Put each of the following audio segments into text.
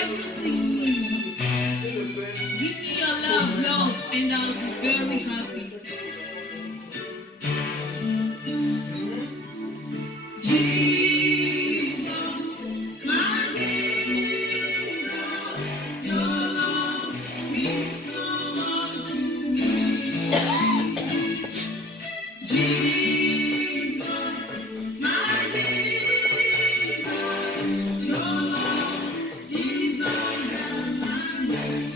everything we need. Give me your love, Lord, and I'll be very happy. Jesus, my Jesus, your love means so much to me. Jesus, my Jesus, your love is all that I need.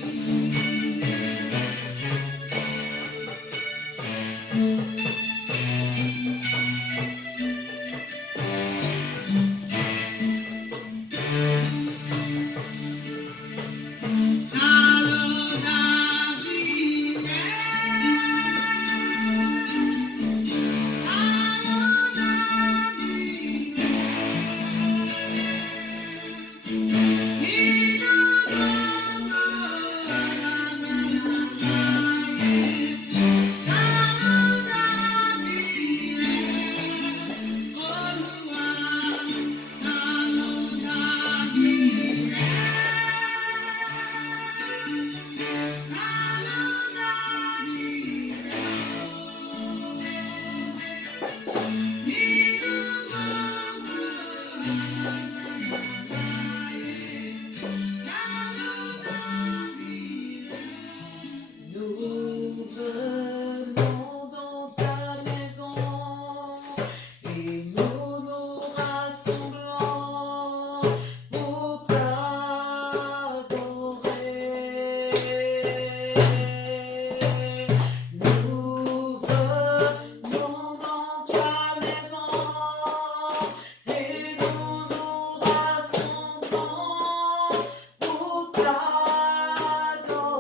Nous venons dans ta maison et nous nous rassemblons pour t'adorer. Nous venons dans ta maison et nous nous rassemblons pour t'adorer.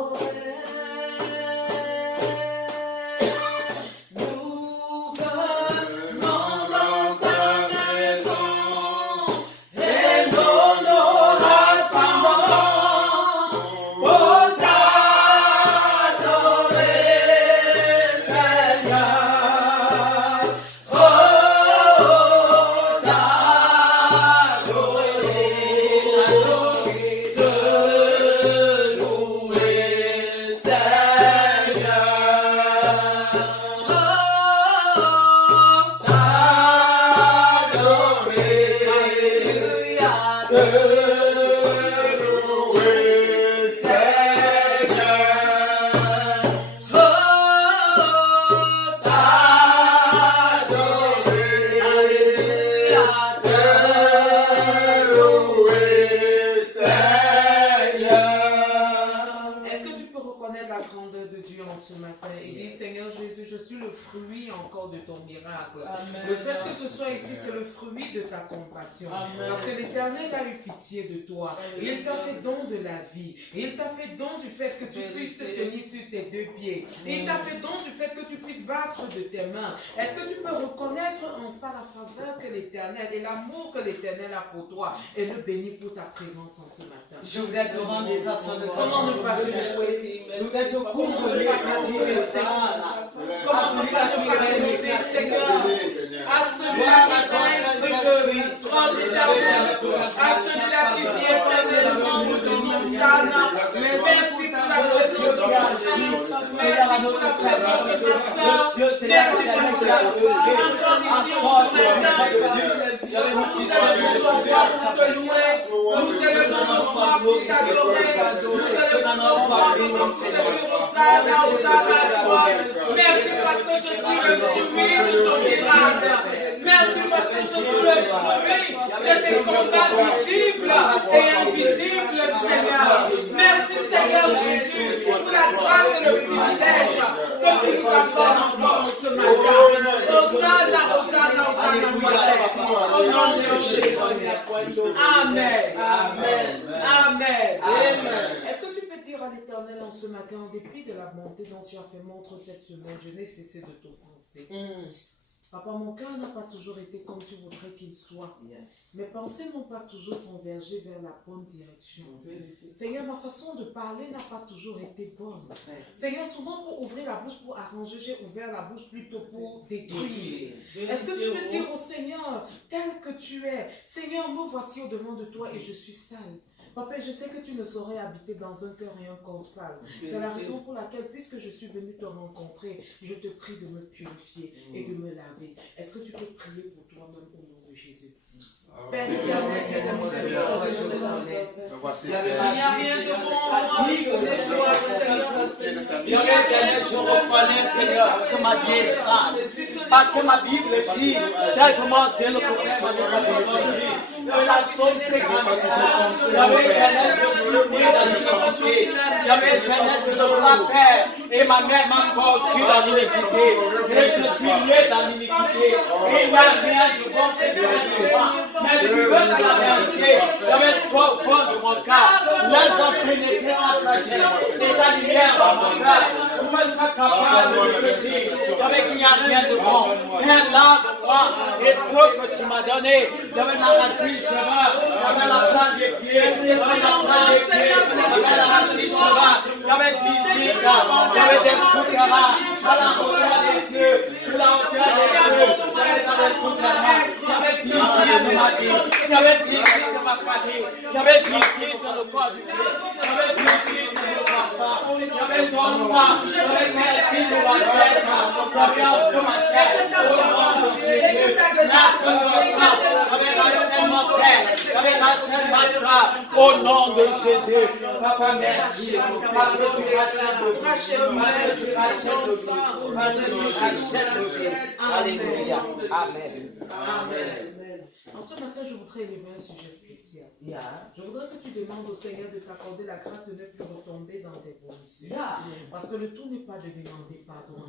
Est-ce que tu peux reconnaître la grandeur de Dieu en ce matin et dire, Seigneur Jésus, je suis le fruit encore de ton miracle. Amen. Le fait que je sois ici, c'est le fruit de ta compassion. Amen. Parce que l'Éternel a eu pitié de toi. Et il t'a fait don de la vie. Et il t'a fait don du fait que tu puisses te tenir sur tes deux pieds. Et il t'a fait don du fait que tu puisses battre de tes mains. Est-ce que tu peux reconnaître en ça la faveur que l'Éternel et l'amour que l'Éternel a pour toi et le bénir pour ta présence en ce matin? Je voudrais te rendre des actions de Comment ne pas te louer? Je voudrais te Comment ne couvrir pas t'admirer, Seigneur? Comment ne pas te élever, Seigneur? À celui-là qui t'a infligé grande éternelle, à celui-là qui vit éternellement nous disons Sana. Mais merci pour la présence de ta fille, merci pour la présence de ta soeur, merci parce que encore ici on se matin, nous élevons nos voix pour te louer, nous élevons nos voix pour t'adorer, nous élevons nos voix pour t'excéder, Hosanna, Hosanna à toi. Merci parce que je suis le fruit de ton miracle. Merci parce que je suis le fruit de tes combats visibles et invisibles, Seigneur. Merci, Seigneur Jésus, pour la grâce et le privilège que tu nous accordes encore en ce matin. Hosanna, Hosanna, Hosanna, au nom de Jésus. Amen. Amen. Amen. Amen. Est-ce que tu peux dire à l'Éternel en ce matin, en dépit de la bonté dont tu as fait montre cette semaine, je n'ai cessé de t'offenser. Papa, mon cœur n'a pas toujours été comme tu voudrais qu'il soit. Yes. Mes pensées n'ont pas toujours convergé vers la bonne direction. Seigneur, ma façon de parler n'a pas toujours été bonne. Seigneur, souvent pour ouvrir la bouche, pour arranger, j'ai ouvert la bouche plutôt pour détruire. Est-ce que tu peux dire au Seigneur, tel que tu es, Seigneur, me voici au-devant de toi et je suis sale. Papa, je sais que tu ne saurais habiter dans un cœur et un corps sale. C'est la raison pour laquelle, puisque je suis venu te rencontrer, je te prie de me purifier et de me laver. Est-ce que tu peux prier pour toi-même au nom de Jésus? Père, il n'y a rien de bon, Il n'y a rien de bon, Bien éternel, je reconnais, Seigneur, que ma vie est sale. Parce que ma Bible dit, tel comment c'est le prophète m'a dit, la somme c'est quand j'avais éternel, je suis né dans l'iniquité. J'avais éternel, je le rappelle. Et ma mère m'a encore su dans l'iniquité. Et je suis né dans l'iniquité. Et il n'y a rien de bon que moi. Mais je veux la vérité. J'avais soif au fond de mon cœur. L'âge a pénétré en sagesse. C'est la lumière dans mon cœur. Vous me serez capable de me dire. J'avais qu'il n'y a rien de bon. Père, lave-moi. Et ce que tu m'as donné. J'avais la racine cheveux. J'avais la plante des pieds. J'avais la plante des pieds. J'avais la racine cheveux. J'avais physique. J'avais des souterrains. À la hauteur des cieux. À la hauteur des cieux. J'avais dans les souterrains. J'avais physique de ma vie. J'avais physique de ma famille. J'avais physique dans le corps du Dieu. J'avais physique de nos enfants. J'avais ton sang. J'avais mes filles de ma chair. J'avais en ce matin. Au nom de Jésus. Merci de ton sang. J'avais la chaîne mon frère. J'avais la chaîne ma soeur. Au nom de Jésus. Papa, merci. Parce que tu rachètes le vie. Parce que tu rachètes le vie. Parce que tu rachètes le vie. Alléluia. Amen. Amen. En ce matin, je voudrais élever un sujet spécial. Je voudrais que tu demandes au Seigneur de t'accorder la grâce de ne plus retomber dans des vomissements. Parce que le tout n'est pas de demander pardon.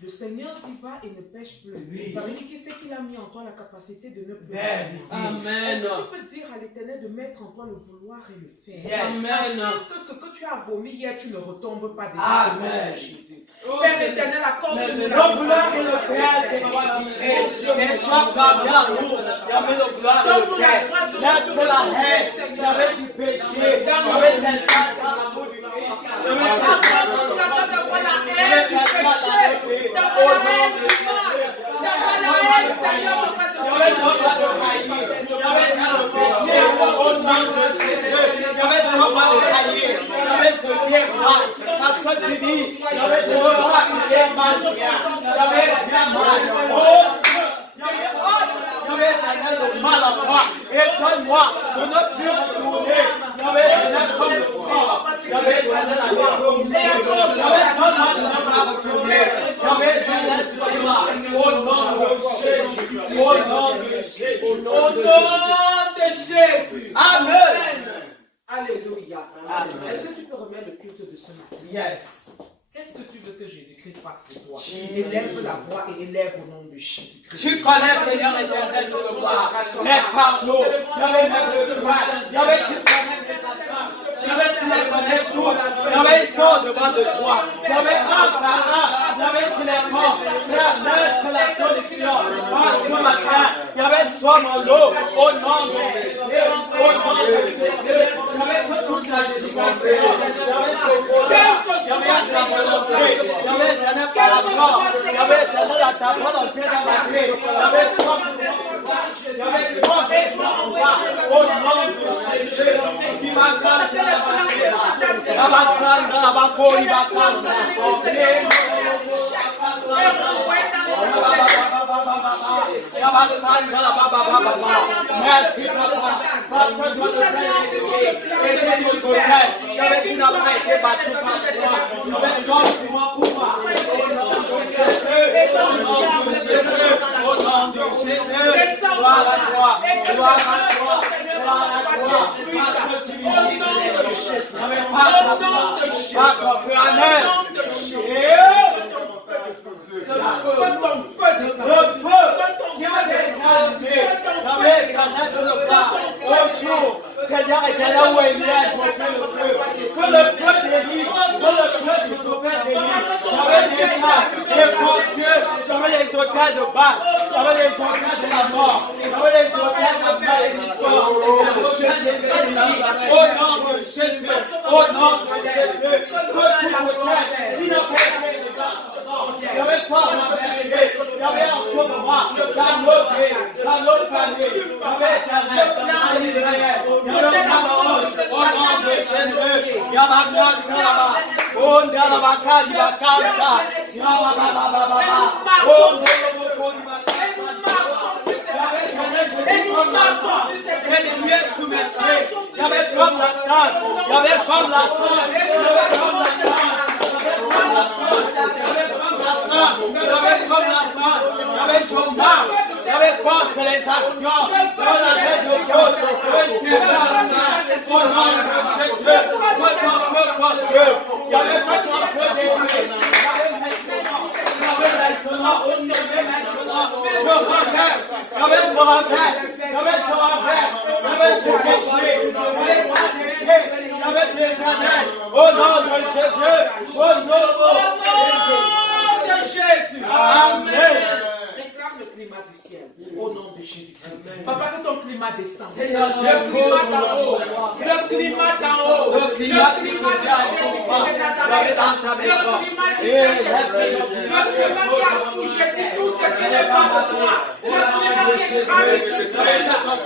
Le Seigneur dit va et ne pêche plus. Ça veut dire qu'il sait qu'il a mis en toi la capacité de ne plus vomir. Est-ce que tu peux dire à l'Éternel de mettre en toi le vouloir et le faire? Afin que ce que tu as vomi hier, tu ne retombes pas dedans. Amen. Jésus. Père éternel, accorde-nous la vouloir et le faire, c'est toi qui fais. Mais tu as gardé l'amour. J'avais le vouloir et le faire. Laisse que la haine, j'avais du péché. J'avais s'installer dans l'amour du Christ. J'avais s'installer dans le corps du Christ. J'avais s'installer dans le pays. Au nom de Jésus. J'avais le droit de haïr. J'avais le péché. Au nom de Jésus. J'avais le droit de haïr. J'avais ce qui est mal. Parce que tu dis, j'avais ce qui est mal. J'avais bien mal. Oh Dieu. J'avais éternel le mal en moi. Étonne-moi de ne plus retourner. J'avais éternel comme le corps. J'avais éternel la mort. J'avais étonnant de ne pas retourner. J'avais éternel sur moi. Au nom de Jésus. Au nom de Jésus. Au nom de Jésus. Amen. Alléluia. Amen. Est-ce que tu peux remettre le culte de ce matin? Yes. Qu'est-ce que tu veux que Jésus-Christ fasse pour toi? Élève la voix et élève au nom de Jésus-Christ. Tu connais, Seigneur éternel, tu le vois. Mais par-nous, j'avais même besoin. J'avais tu connais mes enfants. J'avais tu les connais tous. J'avais ils sont devant de toi. J'avais un par un. J'avais tu les comptes. Laisse la solution. Ce matin, j'avais soit mon lot. Au nom de Jésus. Au nom de Jésus. J'avais toute la gigantesque. J'avais ce beau. J'avais un tableau. J'avais éternel par rapport. J'avais éternel à ta volonté dans ma vie. J'avais trois j'avais trois au nom de Jésus. Qui m'a gardé la bâche. La bassanda, la bakori, la bakanda. Merci papa, parce que tu nous as été de notre côté. Tu n'as pas été battu par toi. Mais toi, tu m'as pour moi. Au nom de Jésus, au nom de Jésus, au nom de Jésus. Gloire à toi, gloire à toi, gloire à toi. Parce que tu vis au nom de Jésus. Mais pas ton feu, amen. Seigneur éternel, où est là, tu fais le feu. Que le feu bénisse, que le feu de nos pères bénisse. J'avais des ça, des précieux, j'avais les hôtels. hôtels de bac, il y avait les hôtels de la mort, il y avait les hôtels de la malédiction, au nom de Jésus, au nom de Jésus, que tout hôtel qui n'a pas été dedans, il y avait ça à ma vérité, il y avait en ce moment, dans notre vie, dans notre famille, il y avait Éternel, dans Israël, il y avait la parole, au nom de Jésus, il y a ma grâce là-bas, oh, il y a la bacale, il y a la carte, il y a la et les miens sous mes pieds, il y avait comme la salle, il y avait comme la salle, il y avait comme la salle, il y avait comme la salle, il y avait chômage, il y avait contre les actions, il y avait de cause, au nom de Jésus, il y avait pas ton peu d'église, il au nom de Jésus, au nom de Jésus. Amen. Déclare le climat du ciel au nom de Jésus-Christ. Papa, que ton climat descende. Le Seigneur, climat d'en haut. Le climat d'en haut. Le climat de qui Jésus-Christ. Le climat qui a sous-jeté tout ce qui n'est pas de toi. Le climat qui écrase tout ce qui n'est pas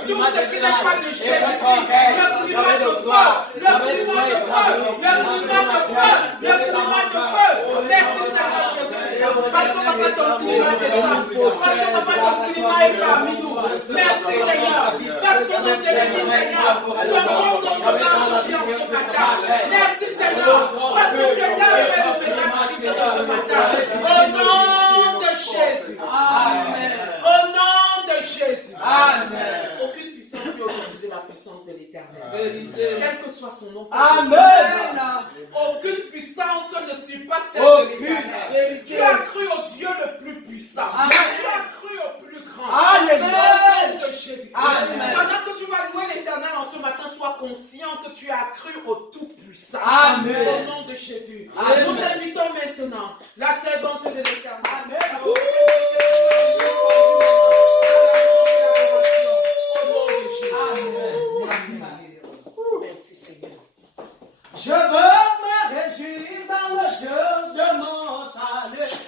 de Jésus-Christ. Le climat de feu. Le climat de feu. Le climat de feu. Le climat de feu. Merci Seigneur Jésus. Parce que papa, ton climat descend. Parce que papa, ton climat est parmi nous. Merci Seigneur. Parce que nos ennemis, Seigneur, ce monde de combat sont bien ce matin. Merci Seigneur. Parce que tu es là et tu es ce matin. Au nom de Jésus. Amen. Au nom de Jésus. Amen. Aucune puissance qui est au-dessus de la puissance de l'Éternel. Quel que soit son nom. Amen. Aucune puissance ne suit pas celle Aucune. de l'Éternel. Tu as cru au Dieu le plus puissant. Amen. Tu as cru au plus grand. Alléluia. Au nom de Jésus. Amen. Pendant que tu vas louer l'Éternel en ce matin, sois conscient que tu as cru au Tout-Puissant. Amen. Au nom de Jésus. Amen. Nous invitons maintenant la servante de l'Éternel. Amen. Merci Seigneur. Je veux me réjouir dans le Dieu de mon salut.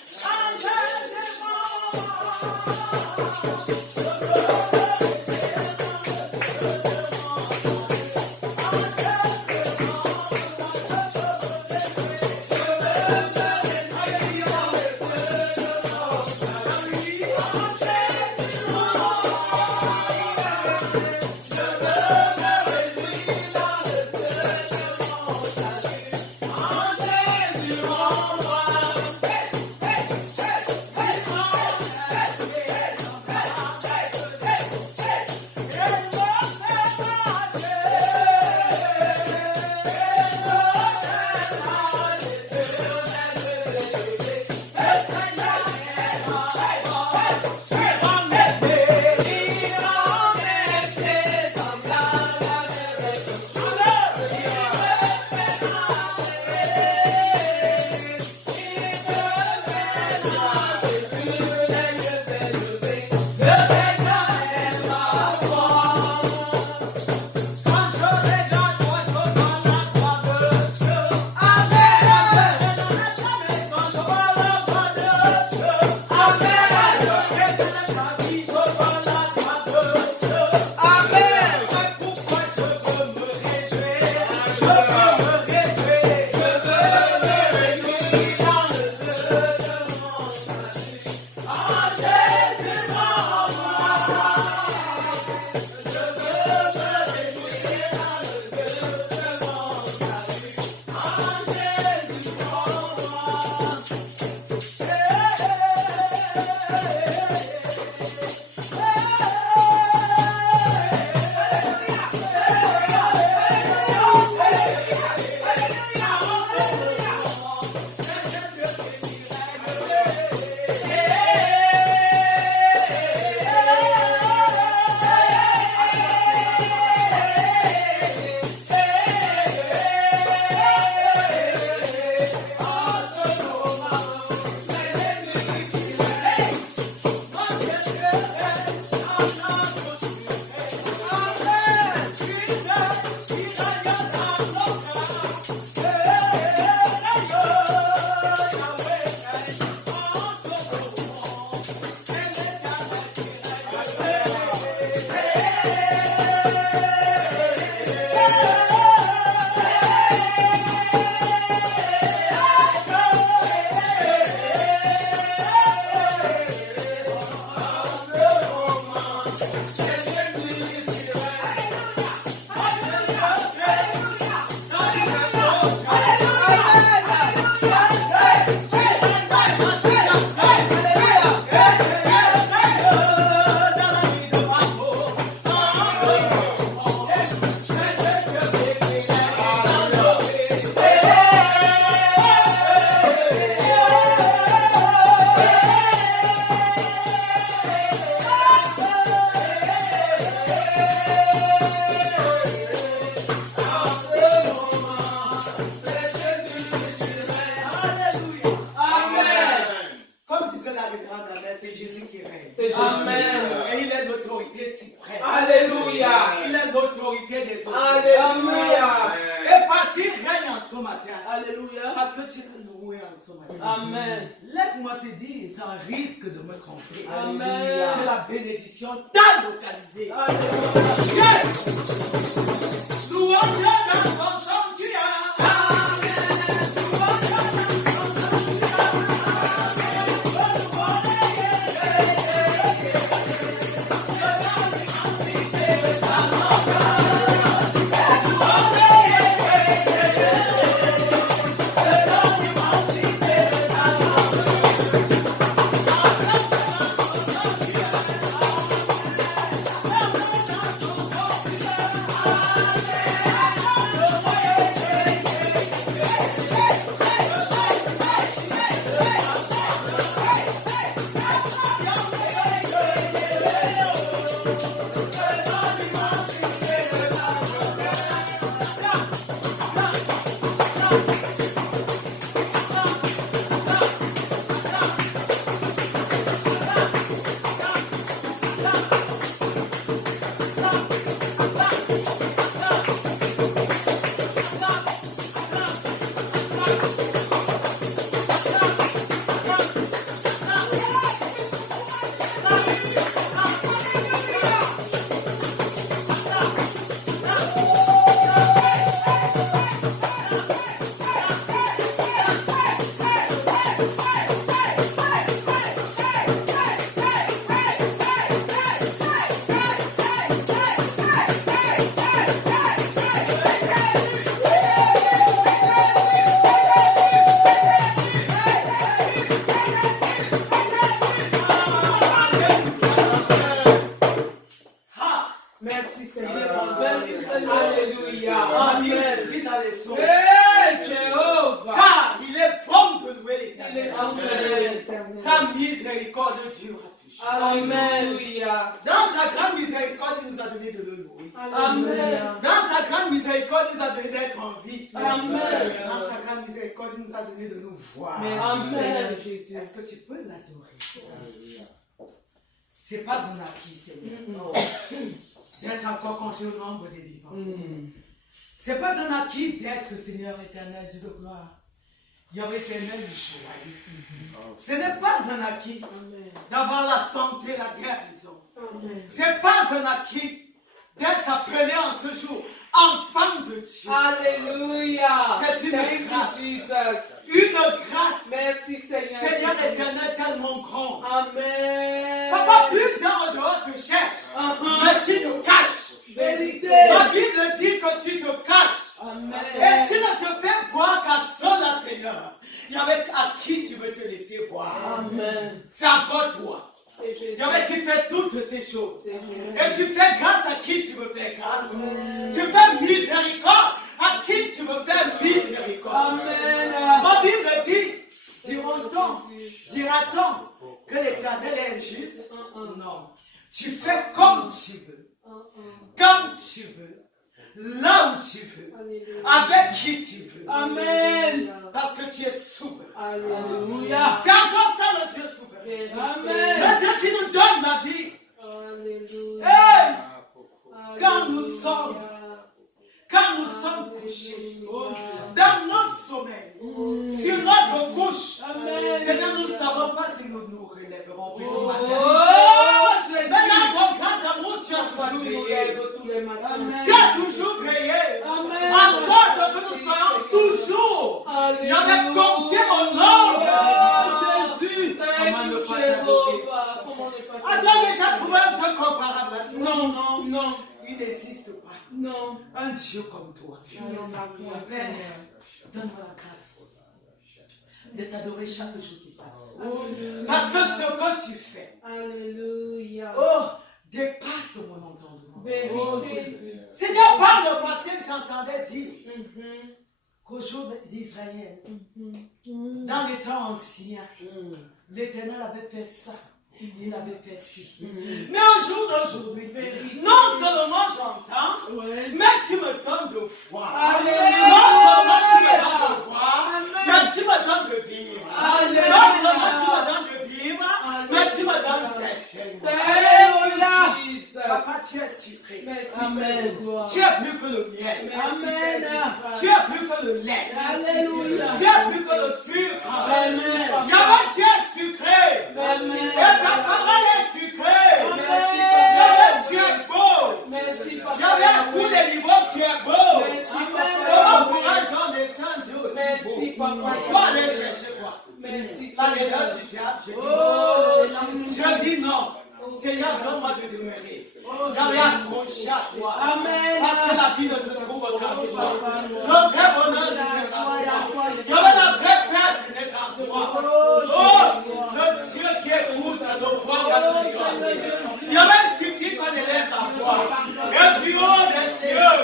profiter des autres. Alléluia. Et parce qu'il règne en ce matin. Alléluia. Parce que tu es loué en ce matin. Amen. Laisse-moi te dire, sans risque de me tromper. Amen. Que la bénédiction t'a localisé. Alléluia. Louange dans ton sanctuaire. Merci Seigneur. Merci Seigneur. Alléluia. La Bible Amen. dit dans les psaumes, Hey, Jéhovah. car il est bon de louer Il est l'Éternel. Amen. Sa miséricorde dure à toujours. Alléluia. Dans sa grande miséricorde, il nous a donné de le louer. Amen. Dans sa grande miséricorde, il nous a donné d'être en vie. Amen. Dans sa grande miséricorde, il nous a donné de nous voir. Merci Seigneur Jésus. Est-ce que tu peux l'adorer? C'est pas un acquis, Seigneur. D'être encore compté au nombre des vivants. C'est pas un acquis d'être Seigneur éternel, Dieu de gloire. Yahweh éternel du joie. Ce n'est pas un acquis d'avoir la santé, la guérison. C'est pas un acquis d'être appelé en ce jour enfant de Dieu. Alléluia. C'est une Thank you, grâce. Jesus. Une grâce. Merci Seigneur. Seigneur éternel tellement grand. Amen. Papa, plusieurs en dehors te cherchent. Mais tu te caches. Vérité. La Bible dit que tu te caches. Amen. Et tu ne te fais voir qu'à cela, Seigneur. Il y avait à qui tu veux te laisser voir. Amen. C'est encore toi. Il y avait qui fait toutes ces choses. Et tu fais grâce à qui tu veux faire grâce. Tu fais miséricorde à qui tu veux faire miséricorde. Amen. Ma Bible dit, dira-t-on que l'Éternel est injuste? Non. Tu fais comme tu veux, comme tu veux, là où tu veux, avec qui tu veux. Amen. Parce que tu es souverain. Alléluia. C'est encore ça le Dieu souverain. Amen. Le Dieu qui nous donne la vie. Alléluia. Hey! Quand nous sommes couchés, dans nos sommeils, sur notre couche, Seigneur, nous ne savons pas si nous nous relèverons petit matin. Oh, Jésus. Mais dans ton grand amour, tu as toujours veillé. Tu as toujours veillé. En sorte que nous soyons toujours. Il y avait compté au nom de Jésus. Comment ne pas Jéhovah. Comment ne pas As-tu déjà trouvé un Dieu comparable à toi? Non, non, Il n'existe pas. non. Un Dieu comme toi. Père, donne-moi la grâce de t'adorer chaque jour qui passe. Parce que ce que tu fais, Alléluia. oh, dépasse mon entendement. Vérité. Seigneur, par le passé, j'entendais dire qu'au jour d'Israël, dans les temps anciens, l'Éternel avait fait ça. Il avait fait ci. Mais au jour d'aujourd'hui, non seulement j'entends, mais tu me donnes de foi. Alléluia. Non seulement tu me donnes de foi, mais tu me donnes de vivre. Alléluia. Non seulement tu me donnes de vivre, mais tu me donnes d'esprit. Alléluia. Papa, tu es suprême. Amen. Tu es plus que le miel. Amen. Tu es plus que le lait. Alléluia. Tu es plus que le sucre. Amen. Yahweh, tu es sucré. Amen. Et ta parole est sucrée. Amen. Yahweh, tu es beau. Merci, Papa. Yahweh, à tous les niveaux, tu es beau. Merci, Comment Papa. pourrais-je dans les saints Dieu aussi Merci, beau? Papa. Tu vas aller chercher quoi? Merci, La Seigneur. leader du diable, je dis non. Oh, Je dis non. Seigneur, donne-moi de demeurer. Yahweh, accroché à toi. Amen. Parce que la vie ne se trouve qu'en toi. Le vrai bonheur, ce n'est qu'en toi. Yahweh, la vraie paix, ce n'est qu'en toi. Oh, le Dieu qui écoute nos voix quand nous prions. Yahweh, si tu connais ta voix, et plus haut des cieux,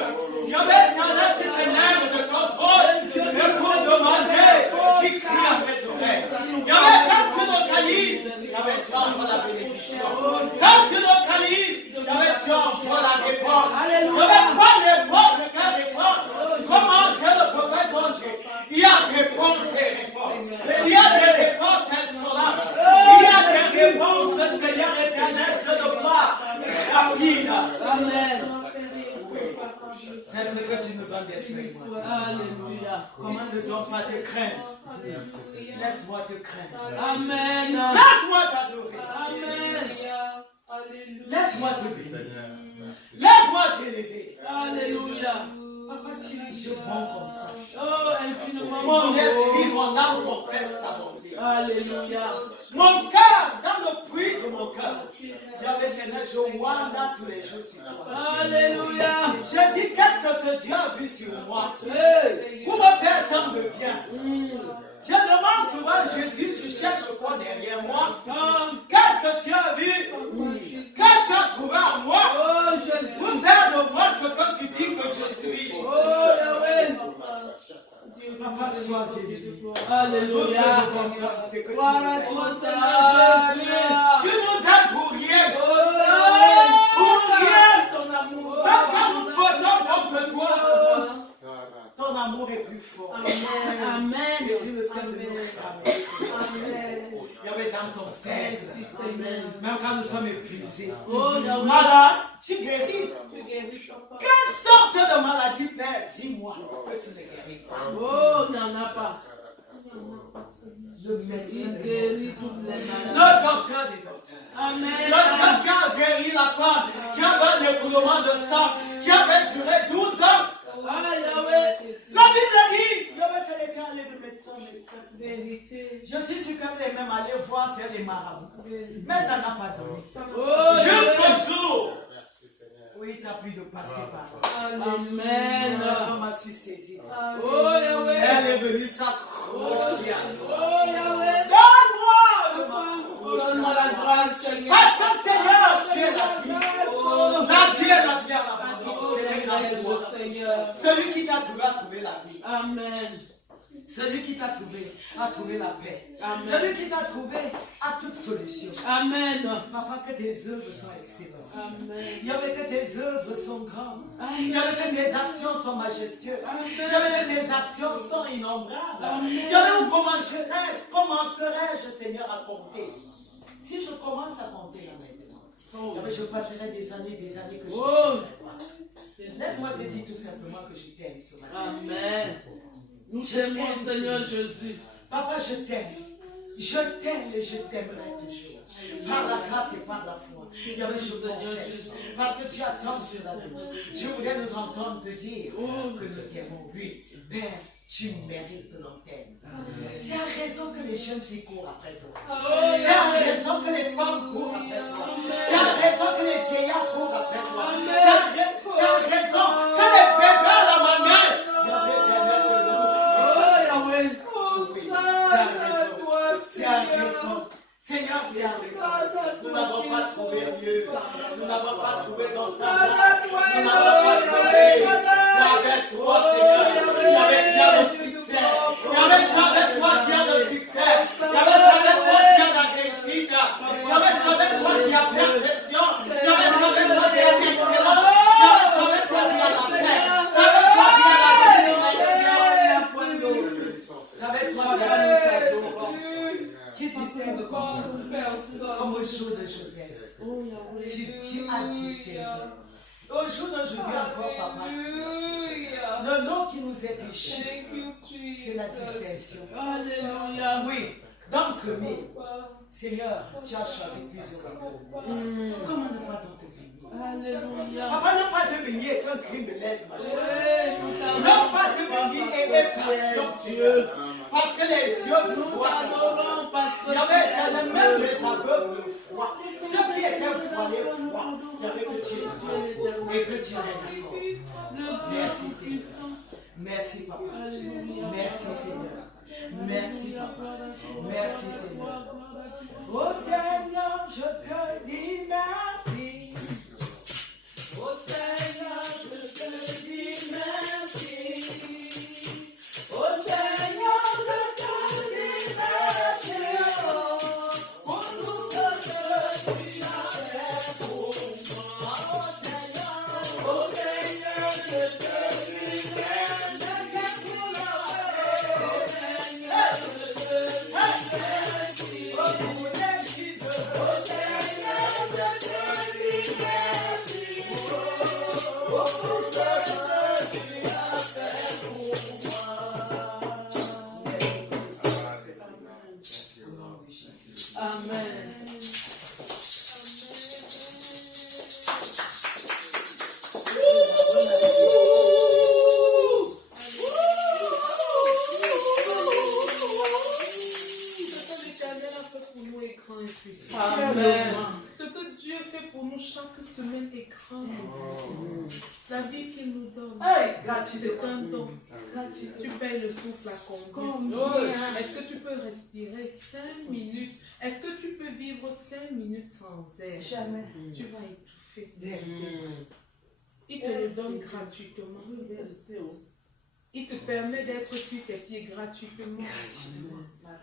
Yahweh, quand tu t'élèves de ton trône, et pour demander qui crie à tes oreilles. Yahweh, quand tu localises, Yahweh, tu envoies la bénédiction. Quand tu localises, Yahweh, tu envoies la réponse. Yahweh, pas n'importe quelle réponse. Comment c'est le prophète mon Dieu? Il y a réponse et réponse. Il y a des réponses, elles sont là. Il y a des réponses, Seigneur éternel, je le vois. Rapide. Amen. C'est ce que tu nous donnes d'esprit. Alléluia. Comment ne donc pas te craindre? Laisse-moi te craindre. Amen. Laisse-moi t'adorer. Amen. Laisse-moi te bénir. Laisse-moi t'élever. Alléluia. Papa, tu es Dieu bon comme ça. Oh, infiniment Mon bon. esprit, mon âme confesse ta bonté. Alléluia. Mon cœur, dans le puits de mon cœur, Yahweh éternel, je wanda tous les jours sur toi. Alléluia. Je dis, qu'est-ce que ce Dieu a vu sur moi Hey. pour me faire tant de bien? Je demande souvent, Jésus, tu cherches quoi derrière moi? Qu'est-ce que tu as vu? Qu'est-ce que tu as trouvé en moi? Oh, Jésus. Pour faire de moi ce que tu dis que je suis. Oh, Yahweh. Papa, sois élevé. Tout ce que Alléluia. je comprends, c'est que tu Voilà nous aimes. toi, Seigneur Jésus. Tu nous aimes pour rien. Oh, Yahweh. Pour rien. Ton amour. Même quand nous traitons comme que toi, ton amour est plus fort. Amen. Et tu le sais de nous. Amen. Yahweh, dans ton sein, même quand nous sommes épuisés, Oh, Yahweh. malade, tu guéris. Tu guéris, Papa. Quelle sorte de maladie, Père, dis-moi que tu ne guéris pas. Oh, il n'y en a pas. Le médecin Il des guérit médecins. toutes les maladies. Le docteur des docteurs. Amen. Le Dieu qui a guéri la femme, qui avait un écoulement de sang, qui avait duré 12 ans. Ah, Yahweh. La Bible dit, Yahweh qu'elle était allée de médecin en médecin. Vérité. Je suis sûr qu'elle est même allée voir c'est les marabouts. Mais ça n'a pas donné. Oh, Jusqu'au jour où il t'a plu de passer par là. Amen. Cette femme a su saisir. Oh, Yahweh. Elle est venue s'accrocher à toi. Oh, Yahweh. Donne-moi Donne-moi la grâce, Seigneur. parce que Seigneur, tu es la vie. La vie est la vie à l'abandon. Ce n'est qu'en toi. Seigneur. Celui qui t'a trouvé a trouvé la vie. Amen. Celui qui t'a trouvé a trouvé la paix. Amen. Celui qui t'a trouvé a toute solution. Amen. Papa, que tes œuvres sont excellentes. Amen. Il y avait que tes œuvres sont grandes. Amen. Il y avait que tes actions sont majestueuses. Amen. Il y avait que tes actions sont innombrables. Amen. Il y avait où commencerais-je, Seigneur, à compter? Si je commence à compter là maintenant, je passerai des années que je ne Oh. ferai pas. Laisse-moi te dire tout simplement que je t'aime ce matin. Amen. Nous t'aimons, Seigneur Jésus. Papa, je t'aime. Je t'aime et je t'aimerai toujours. Par la grâce et par la foi. Yahweh, je confesse. Parce que tu attends sur la vie. Je voudrais nous entendre te dire que nous t'aimons. Oui, Père, tu mérites que l'on t'aime. C'est à raison que les jeunes filles courent après toi. C'est à raison que les femmes courent après toi. C'est à raison que les vieillards courent après toi. C'est à raison que les bébés à la manière. C'est à raison. Seigneur, c'est à raison. Nous n'avons pas trouvé mieux. Nous n'avons pas trouvé ton savoir. Nous n'avons pas trouvé. C'est avec toi, Seigneur. Il y avait le succès. Il y avait avec toi qui a le succès. Il y avait avec toi qui a la réussite. Il y avait avec toi qui a perfection. Il y avait avec toi qui a l'excellence. Il y jour d'aujourd'hui encore, papa, Alléluia. le nom qui nous est riche, Thank you, Jesus. c'est la distinction. Alléluia. Oui, d'entre mille, Seigneur, tu as choisi plusieurs amours. Comment ne pas donc te bénir? Alléluia. Papa, ne pas te bénir est un crime de lèse, ma chère. Ouais, Ne pas te bénir est effraction, Dieu. Parce que les yeux vous voient. Il y avait même les aveugles froids. Ceux qui étaient voilés froids, il n'y avait que Dieu. Et que Dieu est d'accord. Merci, Seigneur. Merci, papa. Merci, Seigneur. Merci, papa. Merci, Seigneur. Oh Seigneur, je te dis merci. Oh Seigneur, je te dis merci. Oh Seigneur, je te dis merci. Pour tout ce que tu as fait pour moi. Oh Seigneur, je te dis merci. Amen. Ce que Dieu fait pour nous chaque semaine est grand. La vie qu'il nous donne, c'est un don. Tu payes le souffle à combien? Est-ce que tu peux respirer 5 minutes? Est-ce que tu peux vivre 5 minutes sans air? Jamais. Tu vas étouffer. Il te le donne gratuitement. Il te permet d'être sur tes pieds gratuitement.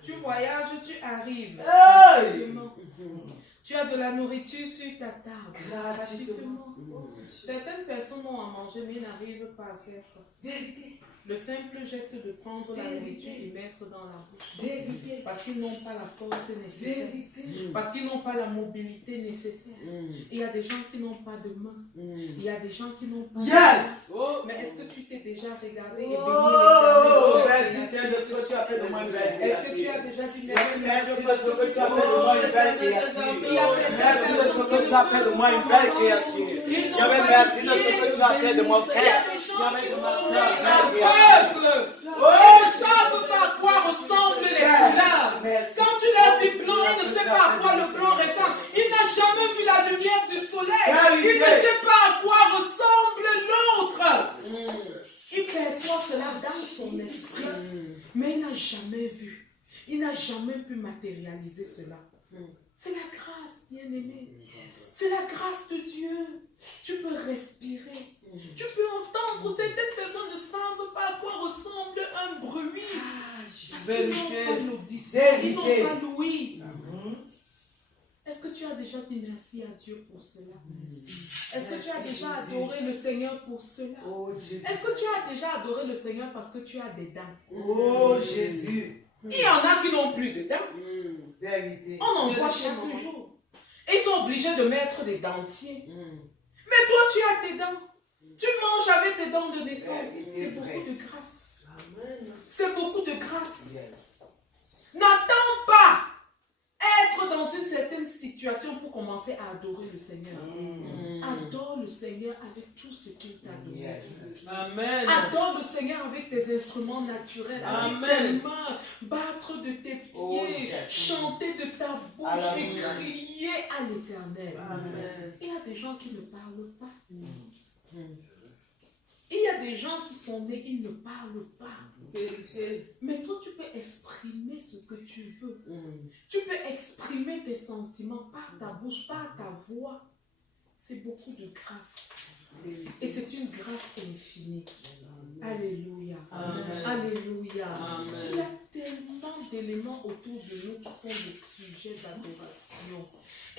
Tu voyages, tu arrives gratuitement. Tu as de la nourriture sur ta table gratuitement. Certaines personnes ont à manger mais n'arrivent pas à faire ça. Le simple geste de prendre la nourriture et mettre dans la bouche. Parce qu'ils n'ont pas la force nécessaire. Parce qu'ils n'ont pas la mobilité nécessaire. Il y a des gens qui n'ont pas de main. Il y a des gens qui n'ont pas de main. Oh, mais est-ce que tu t'es déjà regardé et béni l'éternel? Merci Seigneur de ce que tu as fait de moi une belle Est-ce que tu as déjà dit merci? Merci de ce que tu as fait de moi une belle créature. Merci de ce que tu as fait de moi une belle créature. Merci de ce que tu as fait de mon frère. De ma soeur, Ils ne savent pas à quoi ressemblent les couleurs. Quand tu leur dis blanc, il ne sait pas à quoi le blanc ressemble. Il n'a jamais vu la lumière du soleil. Il ne sait pas à quoi ressemble l'autre. Il perçoit cela dans son esprit, mais il n'a jamais vu. Il n'a jamais pu matérialiser cela. C'est la grâce, bien-aimé. C'est la grâce de Dieu. Tu peux respirer. Tu peux entendre. Certaines personnes ne savent pas à quoi ressemble un bruit. Ils n'ont pas l'audition. Ils n'ont pas l'ouïe. Est-ce que tu as déjà dit merci à Dieu pour cela? Est-ce que tu as déjà adoré le Seigneur pour cela? Est-ce que tu as déjà adoré le Seigneur parce que tu as des dents? Oh Jésus. Il y en a qui n'ont plus de dents. Vérité. On en voit chaque jour. Ils sont obligés de mettre des dentiers. Mais toi, tu as tes dents. Tu manges avec tes dents de naissance. C'est beaucoup de grâce. C'est beaucoup de grâce. N'attends pas être dans une certaine situation pour commencer à adorer le Seigneur. Adore le Seigneur avec tout ce qu'il t'a donné. Amen. Adore le Seigneur avec tes instruments naturels, avec tes mains, battre de tes pieds, chanter de ta bouche et crier à l'Éternel. Il y a des gens qui ne parlent pas. Il y a des gens qui sont nés, ils ne parlent pas. Mais toi, tu peux exprimer ce que tu veux. Tu peux exprimer tes sentiments par ta bouche, par ta voix. C'est beaucoup de grâce. Et c'est une grâce infinie. Alléluia. Amen. Alléluia. Amen. Il y a tellement d'éléments autour de nous qui sont des sujets d'adoration.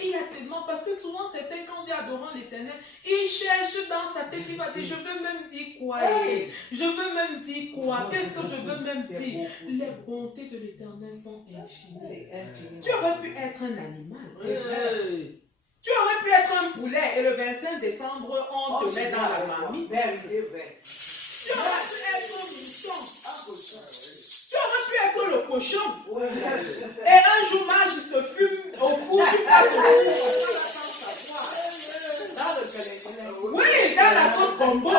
Et il y a tellement, parce que souvent certains, quand on dit adorant l'Éternel, ils cherchent dans sa tête, il va dire, je veux même dire quoi? Je veux même dire quoi? Qu'est-ce que je veux même dire? Les bontés de l'Éternel sont infinies. Tu aurais pu être un animal, c'est vrai. Tu Tu aurais pu être un poulet et le 25 décembre, on te met dans la marmite. Tu aurais pu être un mouton. Tu aurais pu être le cochon. Et un jour, je te fume au four, tu passes au four. Oui, dans la sauce combo.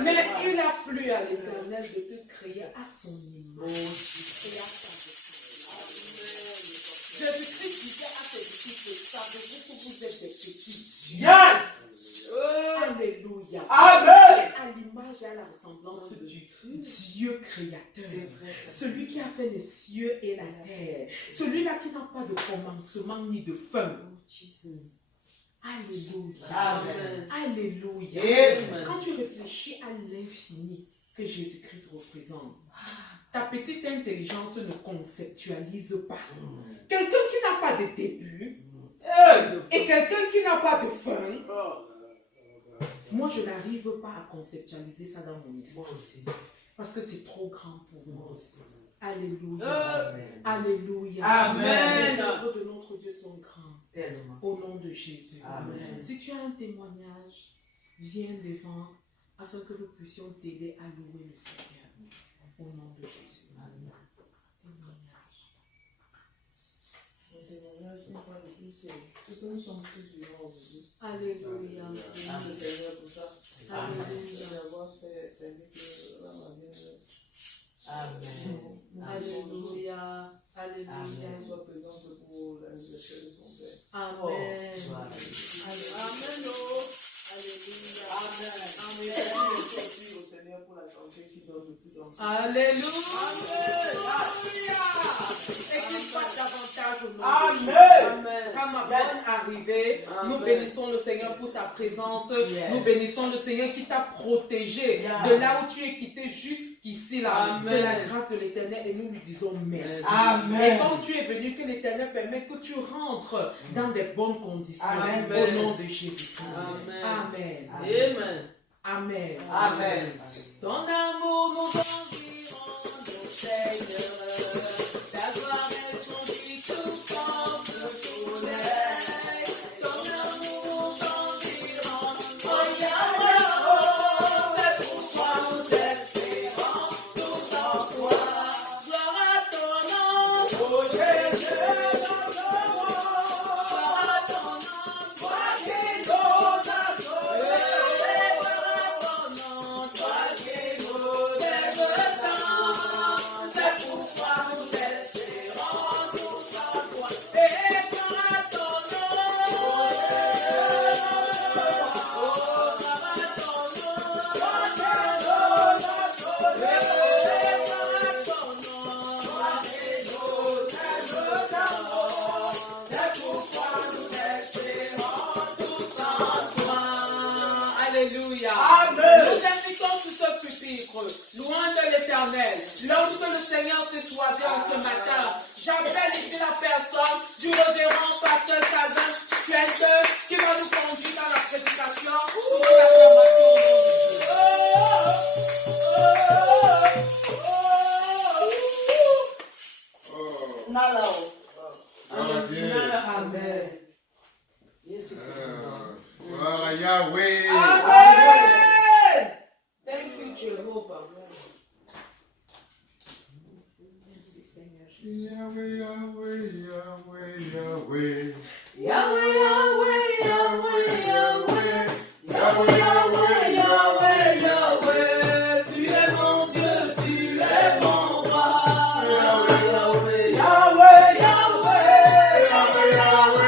Mais il a plu à l'Éternel de te créer à son image. Jésus-Christ disait à ses disciples, savez-vous que vous êtes des petits? Yes! Alléluia. Amen. À l'image et à la ressemblance du Dieu créateur. Celui qui a fait les cieux et la terre. Celui-là qui n'a pas de commencement ni de fin. Alléluia. Amen. Alléluia. Amen. Quand tu réfléchis à l'infini que Jésus-Christ représente, ta petite intelligence ne conceptualise pas. Quelqu'un qui n'a pas de début et quelqu'un qui n'a pas de fin, moi je n'arrive pas à conceptualiser ça dans mon esprit. Parce que c'est trop grand pour moi. Alléluia. Alléluia. Amen. Les œuvres de notre Dieu sont grandes. Au nom de Jésus. Amen. Si tu as un témoignage, viens devant afin que nous puissions t'aider à louer le Seigneur. Au nom de Jésus. Amen. Alléluia. Alléluia. Alléluia. Amen. Alléluia. Amen. Quand ma bonne arrivée, nous bénissons le Seigneur pour ta présence. Nous bénissons le Seigneur qui t'a protégé de là où tu es quitté jusqu'ici. C'est la grâce de l'Éternel et nous lui disons merci. Amen. Et quand tu es venu, que l'Éternel permette que tu rentres dans des bonnes conditions. Au nom de Jésus-Christ. Amen. Amen. Amen. Amen. Ton amour nous environne, Seigneur. Ta gloire est son qui tout comme le soleil. Ton amour nous environne, oh Yahweh, oh, c'est pourquoi nous espérons tous en toi. Gloire à ton nom, oh Jésus, gloire à ton nom, toi qui donnes à sauver. Alléluia. Amen. Nous invitons tout ce pupitre, loin de l'Éternel. Lorsque le Seigneur s'est choisi en ce matin, j'appelle ici la personne du révérend pasteur Salvin Spencer qui va nous conduire dans la prédication. Amen. Gloire à Yahweh. Amen. Thank you, Jehovah. Merci, Seigneur. Yahweh, Yahweh, Yahweh, Yahweh. Yahweh, Yahweh, Yahweh, Yahweh. Yahweh, Yahweh, Yahweh, Yahweh. Tu es mon Dieu, tu es mon roi. Yahweh, Yahweh, Yahweh, Yahweh. Yahweh, Yahweh,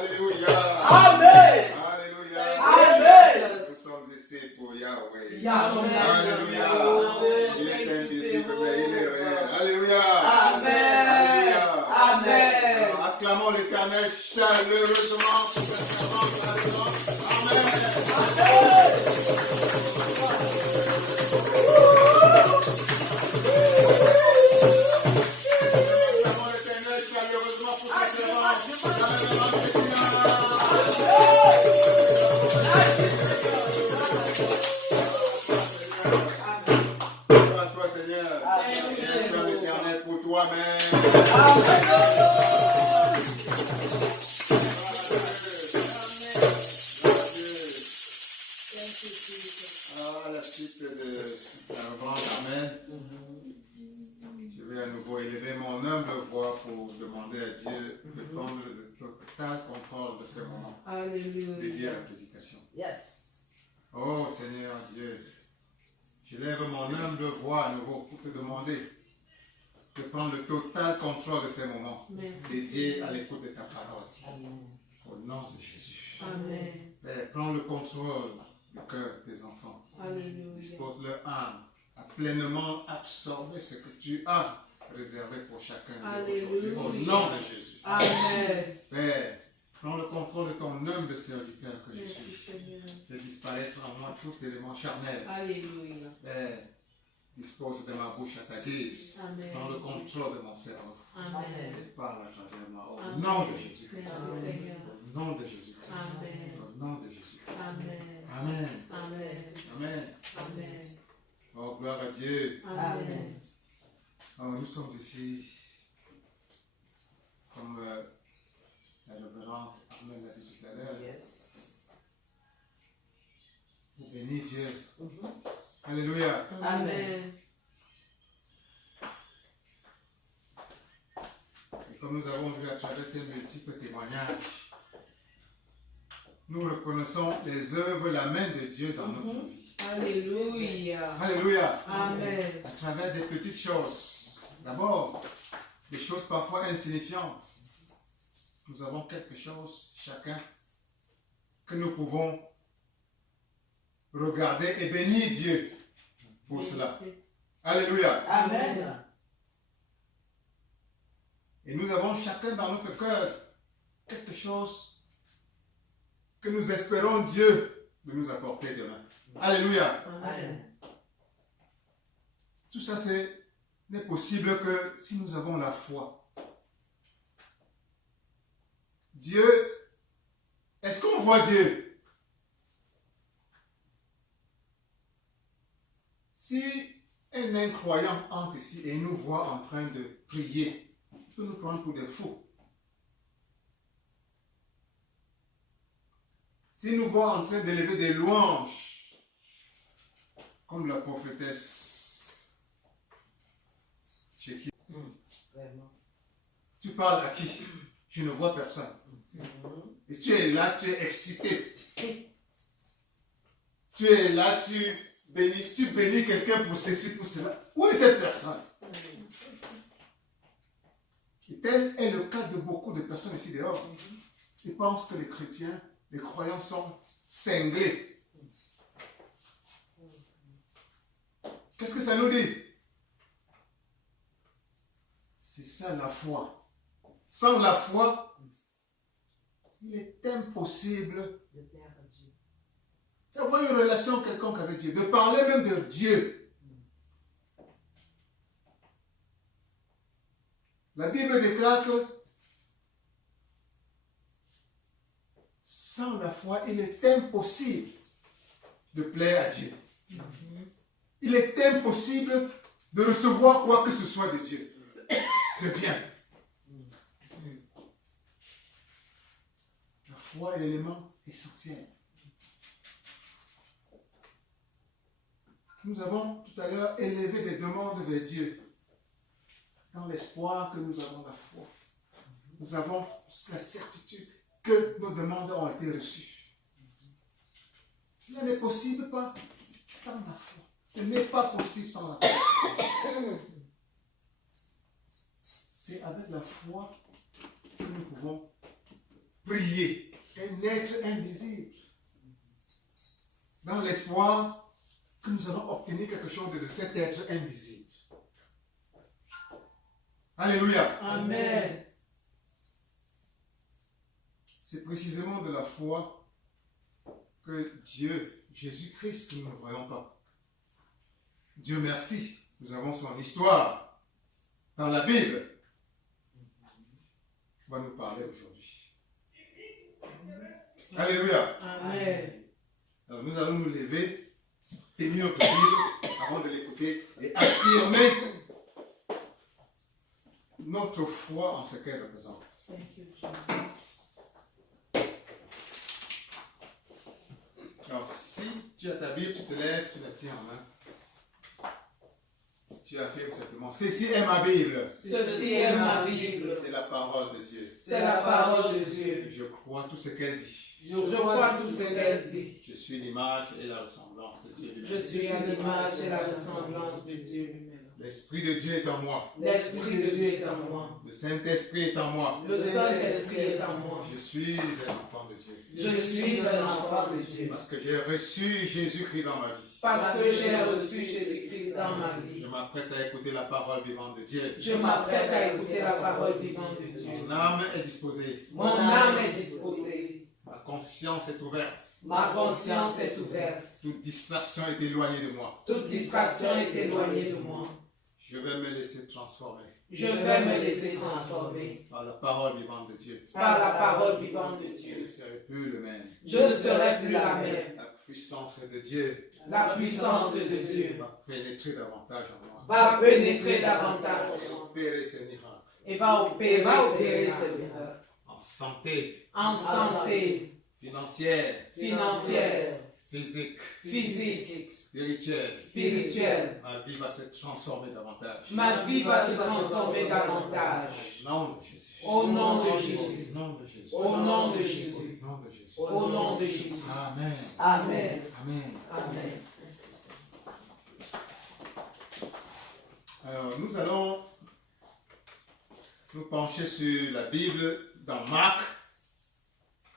Alléluia. Amen. Alléluia. Amen. Nous sommes ici pour Yahweh. Amen. Alléluia. Il est invisible, mais il est réel. Alléluia. Amen. Alléluia. Amen. Alors, acclamons l'Éternel chaleureusement pour cette présence. Amen. Acclamons l'Éternel chaleureusement pour cette présence. Amen. Ah, la suite de la revanche. Amen. Je vais à nouveau élever mon humble voix pour demander à Dieu de prendre le total contrôle de ce moment dédié à la prédication. Yes. Oh Seigneur Dieu, je lève mon humble voix à nouveau pour te demander de prendre le total contrôle de ces moments dédiés à l'écoute de ta parole. Au nom de Jésus. Amen. Père, prends le contrôle du cœur de tes enfants. Alléluia. Dispose leur âme à pleinement absorber ce que tu as réservé pour chacun d'eux aujourd'hui. Au nom de Jésus. Amen. Père, prends le contrôle de ton humble serviteur que je Merci, suis. Seigneur. Fais disparaître en moi tout élément charnel. Alléluia. Père, dispose de ma bouche à ta guise. Amen. Prends le contrôle de mon cerveau. Amen. Et parle à travers moi. Au Amen. nom de Jésus-Christ. Merci, Seigneur. Au nom de Jésus-Christ. Amen. Au nom de Jésus-Christ. Amen. Amen. Amen. Amen. Amen. Oh, gloire à Dieu. Amen. Oh, nous sommes ici, comme la révérende Armel l'a dit tout à l'heure, Yes. pour bénir Dieu. Alléluia. Amen. Et comme nous avons vu à travers ces multiples témoignages, nous reconnaissons les œuvres, la main de Dieu dans notre vie. Alléluia. Alléluia. Amen. À travers des petites choses. D'abord, des choses parfois insignifiantes. Nous avons quelque chose, chacun, que nous pouvons regarder et bénir Dieu pour cela. Alléluia. Amen. Et nous avons chacun dans notre cœur quelque chose que nous espérons Dieu de nous apporter demain. Alléluia. Amen. Tout ça, n'est possible que si nous avons la foi. Dieu, est-ce qu'on voit Dieu? Si un incroyant entre ici et nous voit en train de prier, il peut nous prendre pour des fous. Si nous voit en train d'élever des louanges, comme la prophétesse, chez qui tu parles à qui? Tu ne vois personne. Et tu es là, tu es excité. Tu es là, tu bénis quelqu'un pour ceci, pour cela. Où est cette personne? Et tel est le cas de beaucoup de personnes ici dehors. Ils pensent que les chrétiens, les croyants sont cinglés. Qu'est-ce que ça nous dit? C'est ça la foi. Sans la foi, il est impossible d'avoir une relation quelconque avec Dieu, de parler même de Dieu. La Bible déclare que sans la foi, il est impossible de plaire à Dieu. Il est impossible de recevoir quoi que ce soit de Dieu, de bien. La foi est l'élément essentiel. Nous avons tout à l'heure élevé des demandes vers Dieu dans l'espoir que nous avons la foi. Nous avons la certitude que nos demandes ont été reçues. Cela n'est possible pas sans la foi. Ce n'est pas possible sans la foi. C'est avec la foi que nous pouvons prier. Un être invisible. Dans l'espoir que nous allons obtenir quelque chose de cet être invisible. Alléluia. Amen. C'est précisément de la foi que Dieu, Jésus-Christ, que nous ne voyons pas. Dieu merci, nous avons son histoire dans la Bible. Il va nous parler aujourd'hui. Alléluia. Amen. Alors nous allons nous lever, tenir notre Bible avant de l'écouter et affirmer notre foi en ce qu'elle représente. Thank you, Jesus. Alors, si tu as ta Bible, tu te lèves, tu la tiens en main. Tu affirmes simplement, ceci est ma Bible. Ceci est ma Bible. C'est la parole de Dieu. C'est la parole de Dieu. Je crois tout ce qu'elle dit. Je crois tout ce qu'elle dit. Je suis l'image et la ressemblance de Dieu Je lui-même. suis à l'image et la ressemblance de Dieu lui-même. L'Esprit de Dieu est en moi. L'Esprit de Dieu est en moi. Le Saint-Esprit est en moi. Le Saint-Esprit est en moi. Je suis un enfant de Dieu. Je suis un enfant de Dieu. Parce que j'ai reçu Jésus-Christ dans ma vie. Parce que j'ai reçu Jésus-Christ dans ma vie. Je m'apprête à écouter la parole vivante de Dieu. Je m'apprête à écouter la parole vivante de Dieu. Mon âme est disposée. Mon âme est disposée. Ma conscience est ouverte. Ma conscience est ouverte. Toute distraction est éloignée de moi. Toute distraction est éloignée de moi. Je vais me laisser transformer Je vais me laisser transformer par la parole vivante de Dieu. par la parole vivante de Je ne Dieu. serai plus le même. Je ne serai plus la même. La puissance de Dieu La puissance de Dieu va pénétrer davantage en moi. va pénétrer davantage Opérer ses miracles. et va opérer ses miracles. En santé, En santé financière, financière, physique, physique, spirituelle. spirituelle. Ma vie va se transformer davantage. Ma vie va se transformer davantage. Au nom de Jésus. Au nom de Jésus. Au nom de Jésus. Au nom de Jésus. Au nom de Jésus. Au nom de Jésus. Amen. Amen. Amen. Amen. Alors, nous allons nous pencher sur la Bible dans Marc,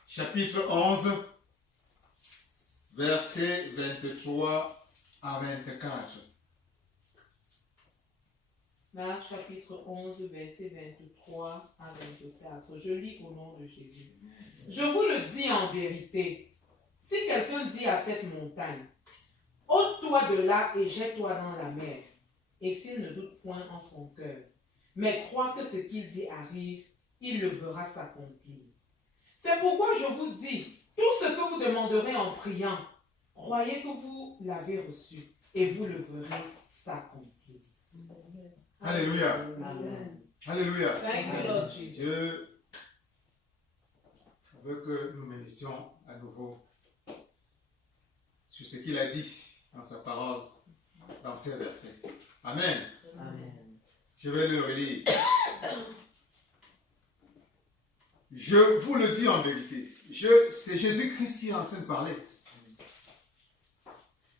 chapitre 11, versets 23 à 24. Marc chapitre 11, verset 23 à 24. Je lis au nom de Jésus. Je vous le dis en vérité, si quelqu'un dit à cette montagne, ôte-toi de là et jette-toi dans la mer, et s'il ne doute point en son cœur, mais croit que ce qu'il dit arrive, il le verra s'accomplir. C'est pourquoi je vous dis, tout ce que vous demanderez en priant, croyez que vous l'avez reçu, et vous le verrez s'accomplir. Alléluia. Amen. Alléluia. Thank you, Lord Jesus. Dieu veut que nous méditions à nouveau sur ce qu'il a dit dans sa parole, dans ces versets. Amen. Amen. Je vais le relire. Je vous le dis en vérité. C'est Jésus-Christ qui est en train de parler.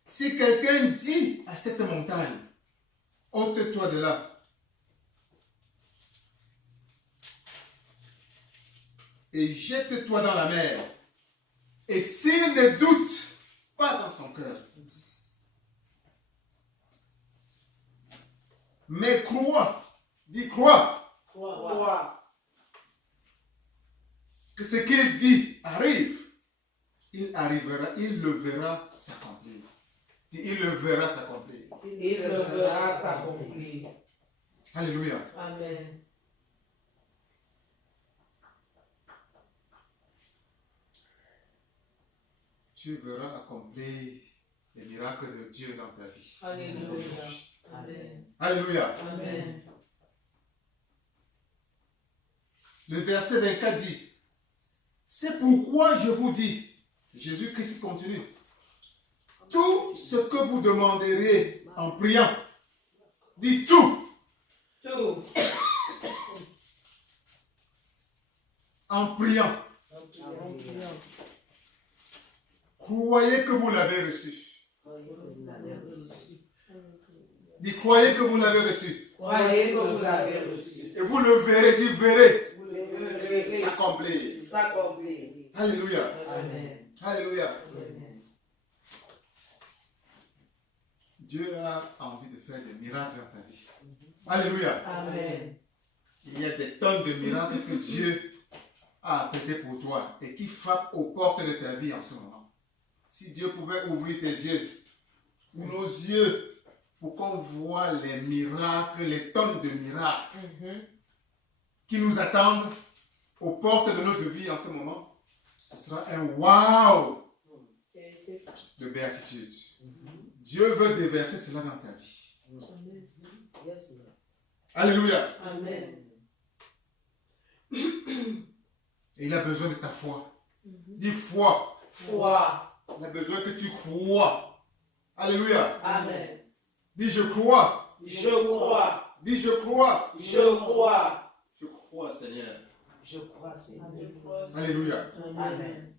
Si quelqu'un dit à cette montagne, ôte-toi de là, et jette-toi dans la mer, et s'il ne doute pas dans son cœur, mais crois, dis crois, Crois que ce qu'il dit arrive, il arrivera, il le verra s'accomplir. Dis, il le verra s'accomplir. il le verra s'accomplir. Alléluia. Amen. Tu verras accomplir les miracles de Dieu dans ta vie. Alléluia. Aujourd'hui. Amen. Alléluia. Amen. Le verset 24 dit, c'est pourquoi je vous dis, Jésus-Christ continue, tout ce que vous demanderiez en priant, dis tout, Tout en priant, croyez que vous l'avez reçu. Dis, croyez que vous l'avez reçu. croyez que vous l'avez reçu. Et vous le verrez, dis, verrez Vous le verrez s'accomplir. s'accomplir. Alléluia. Amen. Alléluia. Amen. Dieu a envie de faire des miracles dans ta vie. Alléluia. Amen. Il y a des tonnes de miracles que Dieu a apprêtés pour toi et qui frappent aux portes de ta vie en ce moment. Si Dieu pouvait ouvrir tes yeux, ou nos yeux, pour qu'on voit les miracles, les tonnes de miracles qui nous attendent aux portes de notre vie en ce moment, ce sera un wow de béatitude. Dieu veut déverser cela dans ta vie. Alléluia. Amen. Et il a besoin de ta foi. Dis foi. Foi. Il a besoin que tu crois. Alléluia. Amen. Dis je crois. Je crois. Dis je crois. Je crois. Je crois, Seigneur. Je crois, Seigneur. Alléluia. Amen.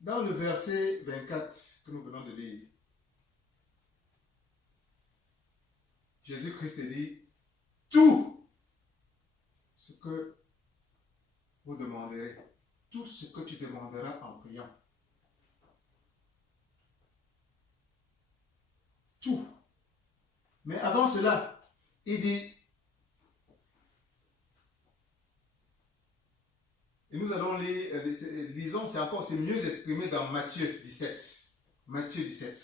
Dans le verset 24 que nous venons de lire, Jésus-Christ dit, tout ce que vous demanderez, tout ce que tu demanderas en priant, tout. Mais avant cela, il dit, et nous allons lire, lisons, c'est mieux exprimé dans Matthieu 17. Matthieu 17,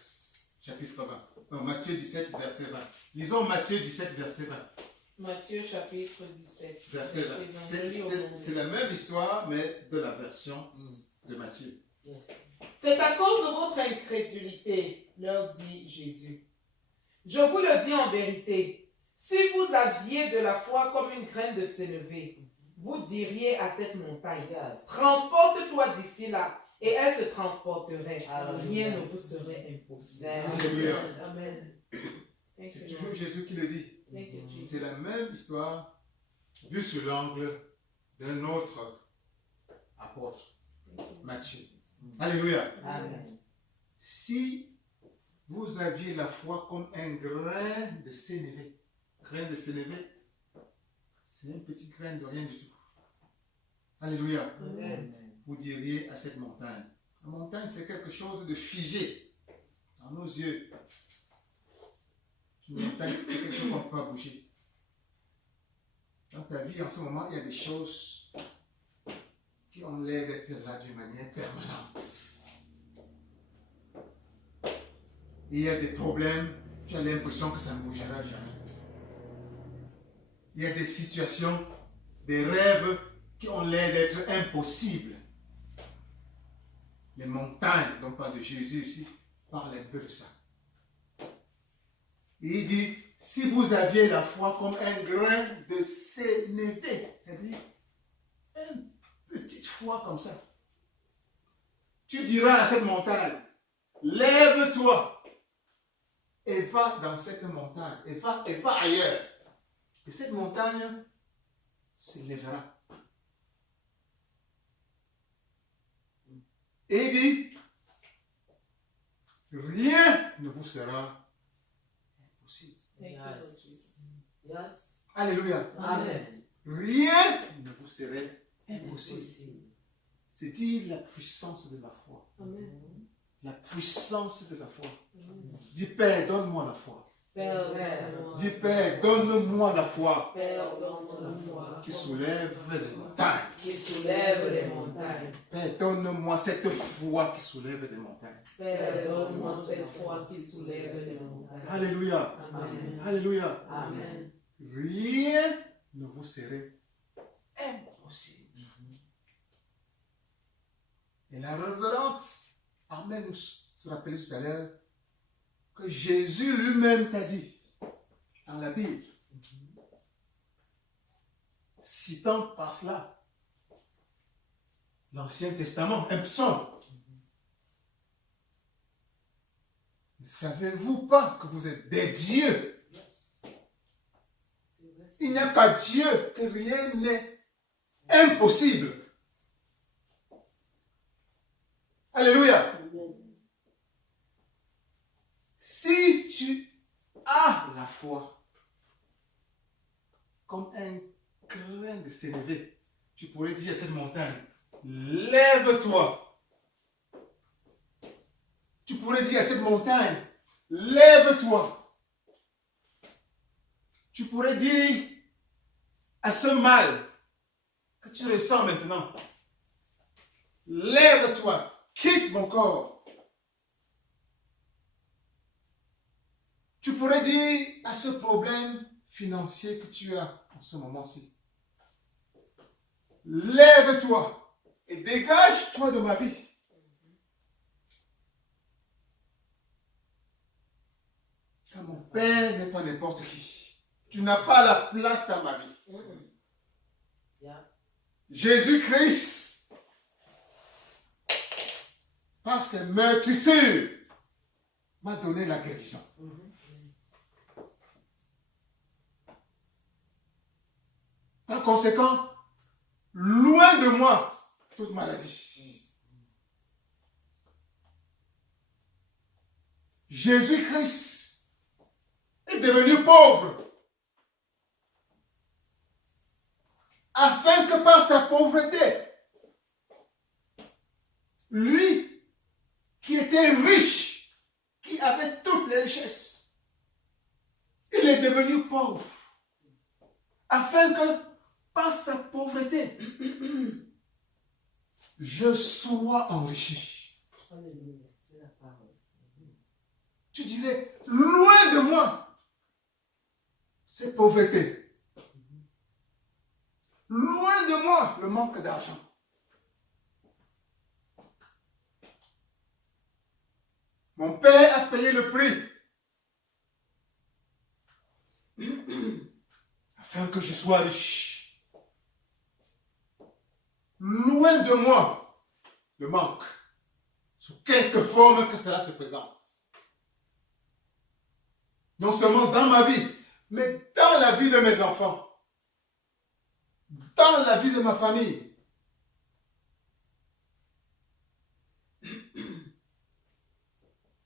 chapitre 20. Non, Matthieu 17, verset 20. Lisons Matthieu 17, verset 20. Matthieu chapitre 17. Verset 20. C'est la même histoire, mais de la version de Matthieu. C'est à cause de votre incrédulité, leur dit Jésus. Je vous le dis en vérité, si vous aviez de la foi comme une graine de sénévé, vous diriez à cette montagne, transporte-toi d'ici là, et elle se transporterait. Rien ne vous serait impossible. Alléluia. Amen. C'est toujours Jésus qui le dit. C'est la même histoire vue sur l'angle d'un autre apôtre, Matthieu. Alléluia. Amen. Si vous aviez la foi comme un grain de sénévé, c'est une petite graine de rien du tout. Alléluia. Amen. Vous diriez à cette montagne. La montagne, c'est quelque chose de figé dans nos yeux. Une montagne, c'est quelque chose qu'on ne peut pas bouger. Dans ta vie, en ce moment, il y a des choses qui ont l'air d'être là d'une manière permanente. Il y a des problèmes, tu as l'impression que ça ne bougera jamais. Il y a des situations, des rêves qui ont l'air d'être impossibles. Les montagnes dont parle de Jésus ici parlent un peu de ça. Et il dit, si vous aviez la foi comme un grain de sénévé, c'est-à-dire une petite foi comme ça, tu diras à cette montagne, lève-toi et va dans cette montagne, et va ailleurs. Et cette montagne se lèvera. Et il dit, rien ne vous sera impossible. Yes. Alléluia. Amen. Rien ne vous serait impossible. C'est dire la puissance de la foi. Amen. La puissance de la foi. Dis Père, donne-moi la foi. Père, Dis Père, donne-moi la foi Père, donne-moi la foi qui soulève les montagnes. qui soulève les montagnes. Père, donne-moi cette foi qui soulève les montagnes. Père, donne-moi cette foi qui soulève les montagnes. Alléluia. Amen. Alléluia. Amen. Rien ne vous serait impossible. Et la révérende Amen nous se rappelle tout à l'heure que Jésus lui-même t'a dit dans la Bible, citant par cela l'Ancien Testament, un psaume. Ne savez-vous pas que vous êtes des dieux? Il n'y a pas Dieu, que rien n'est impossible. Alléluia. Si tu as la foi comme un grain de sénévé, tu pourrais dire à cette montagne, lève-toi. Tu pourrais dire à cette montagne, lève-toi. Tu pourrais dire à ce mal que tu ressens maintenant, lève-toi, quitte mon corps. Tu pourrais dire à ce problème financier que tu as en ce moment-ci, lève-toi et dégage-toi de ma vie. Car mon Père n'est pas n'importe qui. Tu n'as pas la place dans ma vie. Jésus-Christ, par ses meurtrissures, m'a donné la guérison. Par conséquent, loin de moi toute maladie. Jésus-Christ est devenu pauvre afin que par sa pauvreté, lui qui était riche, qui avait toutes les richesses, il est devenu pauvre afin que par sa pauvreté, je sois enrichi. Tu dirais, loin de moi, ces pauvretés. Loin de moi, le manque d'argent. Mon Père a payé le prix afin que je sois riche. Loin de moi le manque, sous quelque forme que cela se présente. Non seulement dans ma vie, mais dans la vie de mes enfants, dans la vie de ma famille.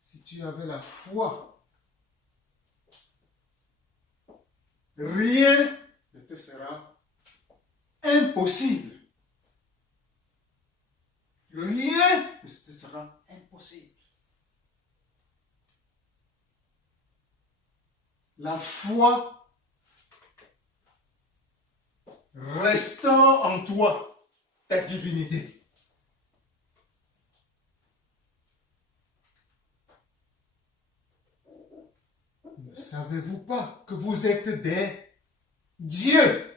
Si tu avais la foi, rien ne te sera impossible. Rien ne te sera impossible. La foi restaure en toi ta divinité. Ne savez-vous pas que vous êtes des dieux?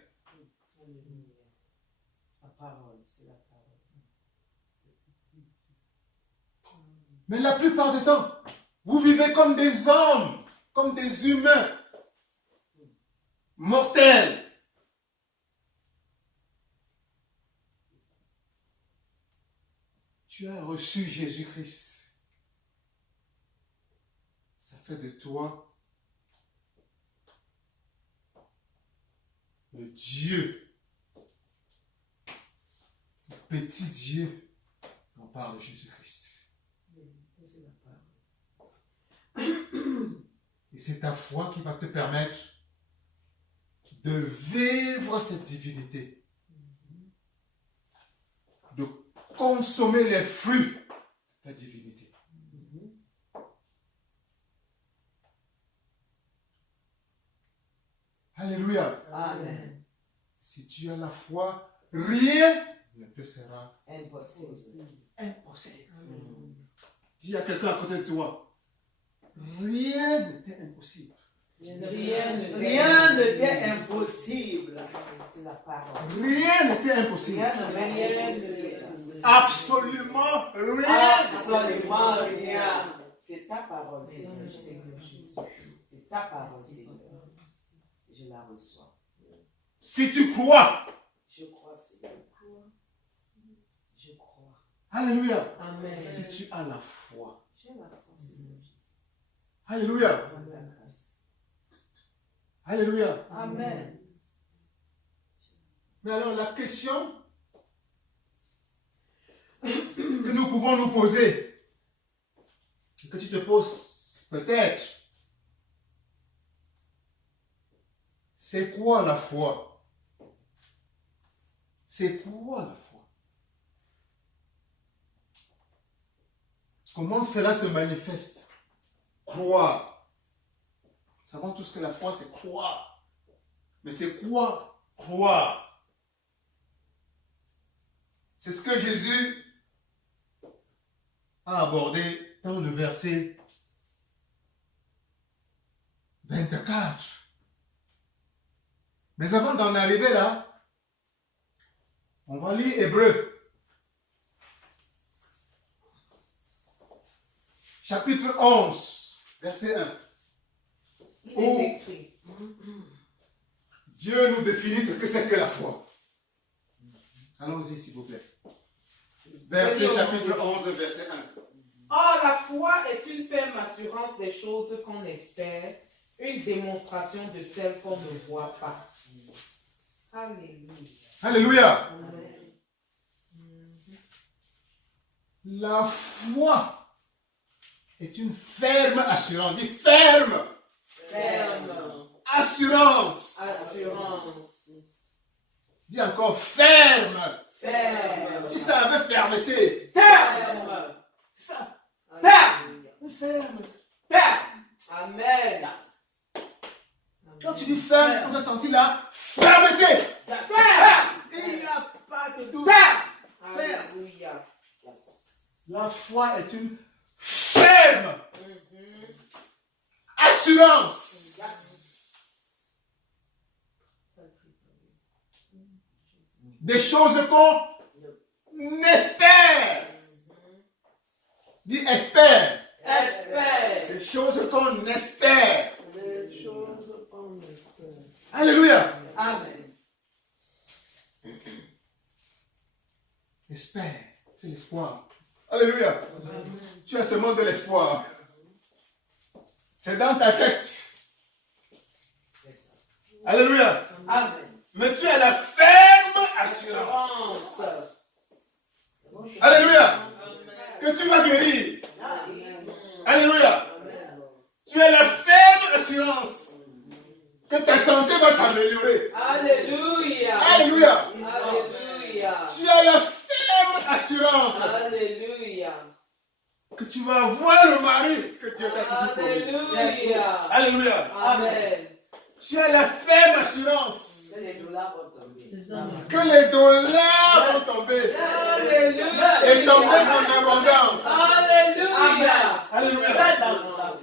Mais la plupart du temps, vous vivez comme des hommes, comme des humains, mortels. Tu as reçu Jésus-Christ. Ça fait de toi le Dieu, le petit Dieu dont parle Jésus-Christ. Et c'est ta foi qui va te permettre de vivre cette divinité, de consommer les fruits de ta divinité. Alléluia. Amen. Si tu as la foi, rien ne te sera Impossible. impossible. Dis à quelqu'un à côté de toi, rien n'était impossible. Rien Rien n'était impossible. C'est la parole. Rien n'était impossible. Rien n'était Absolument rien. Absolument rien. C'est ta parole, Seigneur. C'est ta parole, Seigneur. Je la reçois. Si tu crois, Je crois, Seigneur. Je crois. alléluia. Amen. Si tu as la foi, J'ai la foi, Seigneur Jésus. alléluia. Par ta grâce. Alléluia. Amen. Mais alors la question que nous pouvons nous poser, que tu te poses peut-être, c'est quoi la foi? C'est quoi la foi? Comment cela se manifeste? Croire. Nous savons tous que la foi, c'est croire. Mais c'est quoi croire? C'est ce que Jésus a abordé dans le verset 24. Mais avant d'en arriver là, on va lire Hébreux. Chapitre 11, verset 1. où écrit. Dieu nous définit ce que c'est que la foi. Allons-y, s'il vous plaît. Verset chapitre 11, verset 1. Or, la foi est une ferme assurance des choses qu'on espère, une démonstration de celles qu'on ne voit pas. Alléluia. Alléluia. Amen. La foi est une ferme assurance. Dis ferme. Ferme. Assurance. Assurance. Dis encore ferme. Ferme. Dis ça avec fermeté. Ferme. C'est ça. Ferme. Ferme. Ferme. Amen. Quand tu dis ferme, on doit sentir la fermeté. Ferme. Il n'y a pas de doute. Ferme. Alléluia. La foi est une ferme assurance. Des choses qu'on espère. Dis espère. Espère. Des choses qu'on espère. Les choses qu'on espère. Alléluia. Amen. Espère. C'est l'espoir. Alléluia. Tu as ce monde de l'espoir. C'est dans ta tête. Alléluia. Amen. Mais tu as la ferme assurance. Alléluia. Que tu vas guérir. Alléluia. Tu as la ferme assurance que ta santé va t'améliorer. Alléluia. Alléluia. Alléluia. Tu as la ferme assurance Alléluia. que tu vas voir le mari que Dieu t'a toujours promis. Alléluia. Alléluia. Amen. Tu as la ferme assurance Que les dollars vont tomber. C'est ça. que les dollars vont tomber Alléluia. et tomber en abondance. Alléluia. Alléluia. Ça dans le sang.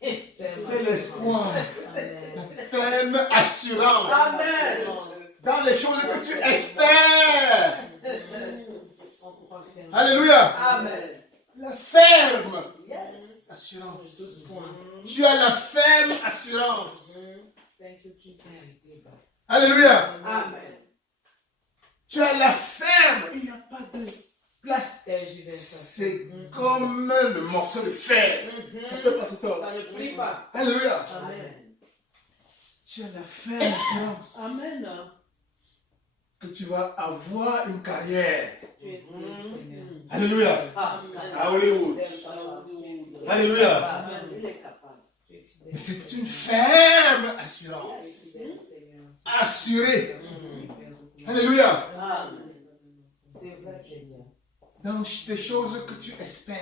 C'est l'espoir, la ferme assurance Amen. dans les choses que tu espères. Alléluia. Amen. La ferme Yes. assurance. Tu as la ferme assurance. Thank you, Jesus. Alléluia. Amen. Tu as la ferme. Il n'y a pas de place. Tergiversation. C'est comme le morceau de fer. Ça peut passer tort. Ça ne prie pas. Alléluia. Amen. Tu as la ferme assurance Amen. que tu vas avoir une carrière. Tu es digne, Seigneur. Alléluia. À Hollywood. Alléluia. Amen. Il est capable. Tu es fidèle. Mais c'est une ferme assurance. Fidèle, Seigneur. Assurée. Alléluia. Amen. C'est vrai, Seigneur. Dans des choses que tu espères.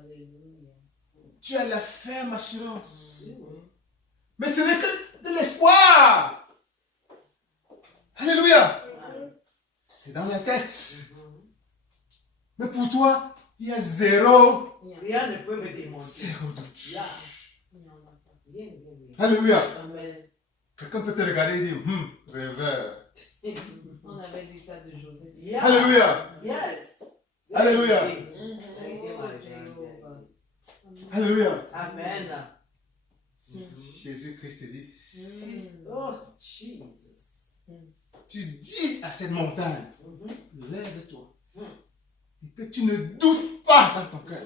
Alléluia. Tu as la ferme assurance. Mais ce n'est que de l'espoir. Alléluia. C'est dans la tête. Mais pour toi, il y a zéro Rien ne peut me démontrer. doute. Rien, rien, rien. Alléluia. Amen. Quelqu'un peut te regarder et dire, rêveur. On avait dit ça de Joseph. Yeah. Alléluia. Yes. Alléluia. Alléluia. Amen. Jésus-Christ dit, si Oh, Jesus. tu dis à cette montagne, lève-toi, et que tu ne doutes pas dans ton cœur,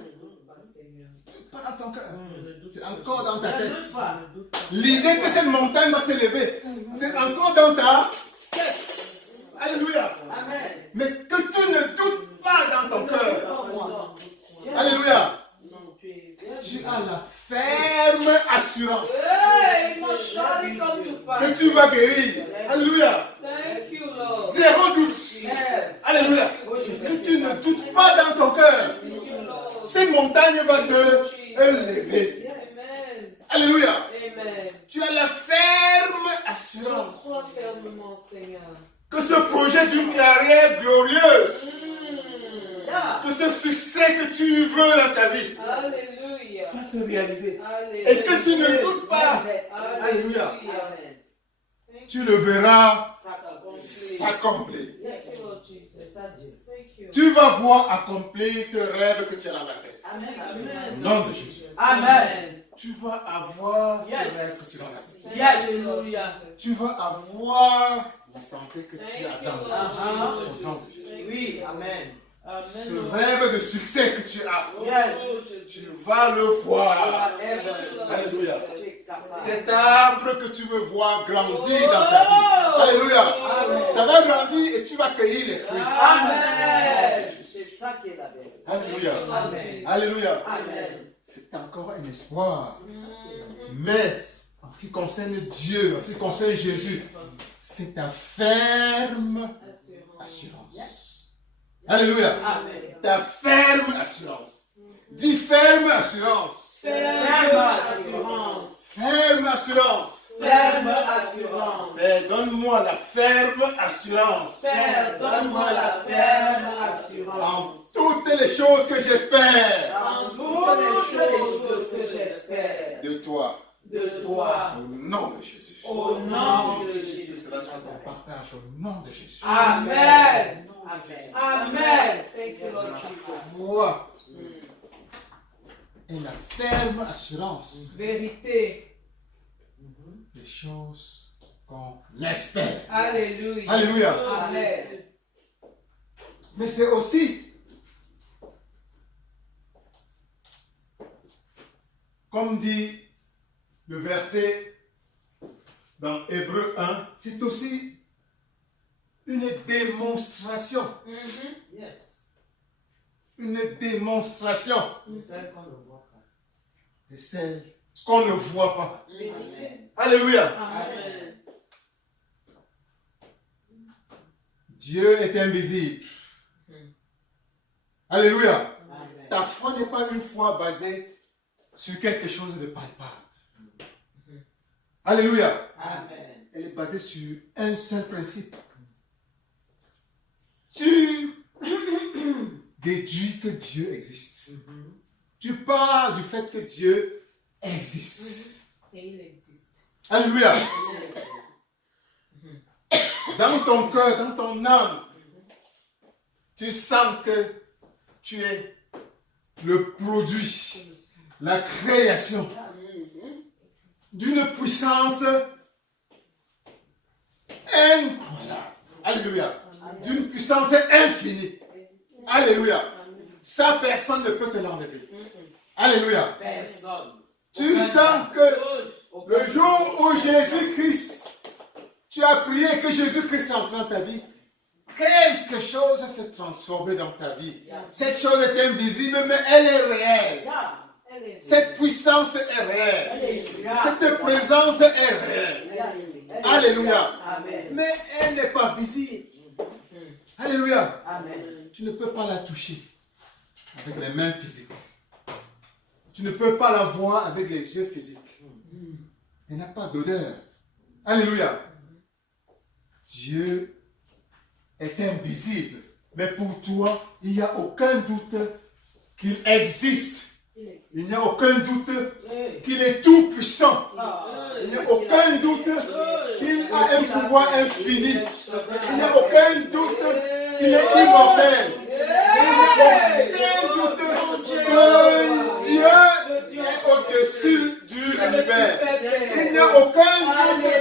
pas dans ton cœur, c'est encore dans ta Ne tête. doute pas. L'idée que cette montagne va s'élever, c'est encore dans ta tête. Alléluia. Amen. Mais que tu ne doutes pas dans ton cœur. Oh, moi. Alléluia. Non, tu es. Tu as la ferme assurance Hey, mon chéri, comme tu parles. que tu vas guérir. Alléluia. Thank you, Lord. Zéro doute. Yes. Alléluia. Que tu ne doutes pas dans ton cœur. Thank you, Lord. Cette montagne va se élever. Amen. Alléluia. Amen. Tu as la ferme Crois assurance fermement, Seigneur. que ce projet d'une carrière glorieuse, Yeah. que ce succès que tu veux dans ta vie Alléluia. va se réaliser. Alléluia. Et que tu ne doutes pas. Alléluia. Amen. Tu le verras Ça accomplit. s'accomplir. Thank you, Lord Jesus. C'est ça, Dieu. Thank you. Tu vas voir accomplir ce rêve que tu as dans la tête. Amen. Amen. Au nom de Jésus. Amen. tu vas avoir ce rêve que tu vas avoir. Alléluia. Tu vas avoir la santé que tu attends. Au nom de Jésus. Oui, amen. Ce rêve de succès que tu as, Yes. tu vas le voir. Alléluia. Cet arbre que tu veux voir grandir dans ta vie. Alléluia. Ça va grandir et tu vas cueillir les fruits. Amen. C'est ça qui est la vérité. Alléluia. Amen. Alléluia. Amen. C'est encore un espoir. Mais en ce qui concerne Dieu, en ce qui concerne Jésus, c'est ta ferme assurance. Alléluia. Amen. Ta ferme assurance. Dis ferme assurance. Ferme assurance. Ferme assurance. Ferme assurance. Père, donne-moi la ferme assurance. Père, donne-moi la ferme assurance. En toutes les choses que j'espère. En toutes les choses que j'espère De toi. de toi. Au nom de Jésus. Au nom de Que Jésus. cela soit un partage au nom de Jésus. Amen. Amen. Amen. Thank you, Lord Jesus. Foi et la ferme assurance Vérité. des choses qu'on espère. Alléluia. Alléluia. Amen. Mais c'est aussi, comme dit le verset dans Hébreux 1, c'est aussi une démonstration. Yes. Une démonstration Celle qu'on ne voit pas. de celle qu'on ne voit pas. Amen. Alléluia. Amen. Dieu est invisible. Alléluia. Amen. Ta foi n'est pas une foi basée sur quelque chose de palpable. Alléluia. Amen. Elle est basée sur un seul principe. Tu déduis que Dieu existe. Tu parles du fait que Dieu existe. Et il existe. Alléluia. Dans ton cœur, dans ton âme, tu sens que tu es le produit, la création d'une puissance incroyable. Alléluia. D'une puissance infinie. Alléluia. Ça, personne ne peut te l'enlever. Alléluia. Personne. Tu sens que le jour où Jésus-Christ, tu as prié que Jésus-Christ entre dans ta vie, quelque chose s'est transformé dans ta vie. Cette chose est invisible, mais elle est réelle. Cette puissance est réelle. Cette présence est réelle. Alléluia. Amen. Mais elle n'est pas visible. Alléluia. Amen. Tu ne peux pas la toucher avec les mains physiques. Tu ne peux pas la voir avec les yeux physiques. Elle n'a pas d'odeur. Alléluia. Dieu est invisible. Mais pour toi, il n'y a aucun doute qu'il existe. Il n'y a aucun doute qu'il est tout puissant. Il n'y a aucun doute qu'il a un pouvoir infini. Il n'y a aucun doute qu'il est immortel. Il n'y a aucun doute que Dieu est au-dessus de l'univers. Il n'y a aucun doute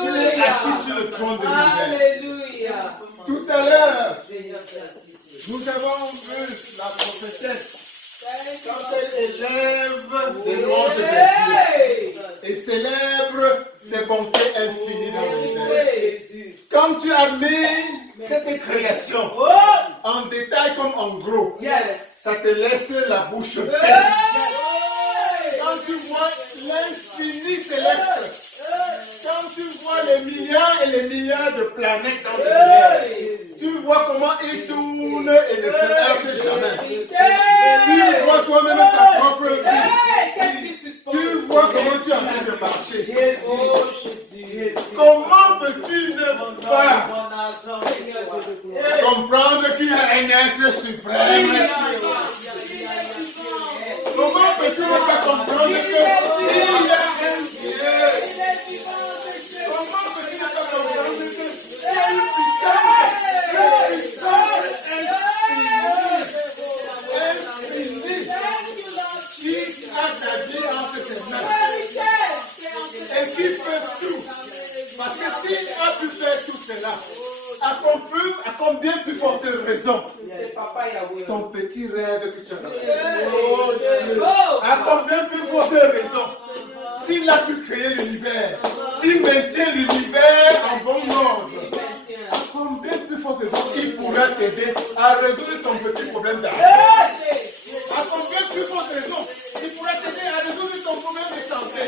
qu'il est assis sur le trône de l'univers. Alléluia. Tout à l'heure, Seigneur, merci. nous avons vu la prophétesse quand elle élève des louanges de Dieu et célèbre ses bontés infinies dans l'univers. Jésus. Quand tu as mis cette création en détail comme en gros, Yes. ça te laisse la bouche pleine. Quand tu vois l'infini céleste, quand tu vois les milliards et les milliards de planètes dans l'univers, tu vois comment ils tournent et ne se heurtent jamais. Tu vois toi-même ta propre vie. Tu vois comment tu es en train de marcher. Comment peux-tu ne pas comprendre qu'il y a un être suprême? Comment peux-tu ne pas comprendre qu'il y a un Dieu? Comment peux-tu ne pas comprendre qu'il y a une puissance infinie qui a ta vie entre ses mains? combien plus forte raison C'est Papa Yahweh. ton petit rêve que tu as dans la tête? Oh, Dieu. À combien plus forte raison s'il a pu créer l'univers, s'il maintient l'univers en bon ordre, à combien plus forte raison il pourra t'aider à résoudre ton petit problème d'argent? À combien plus forte raison il pourra t'aider à résoudre ton problème de santé?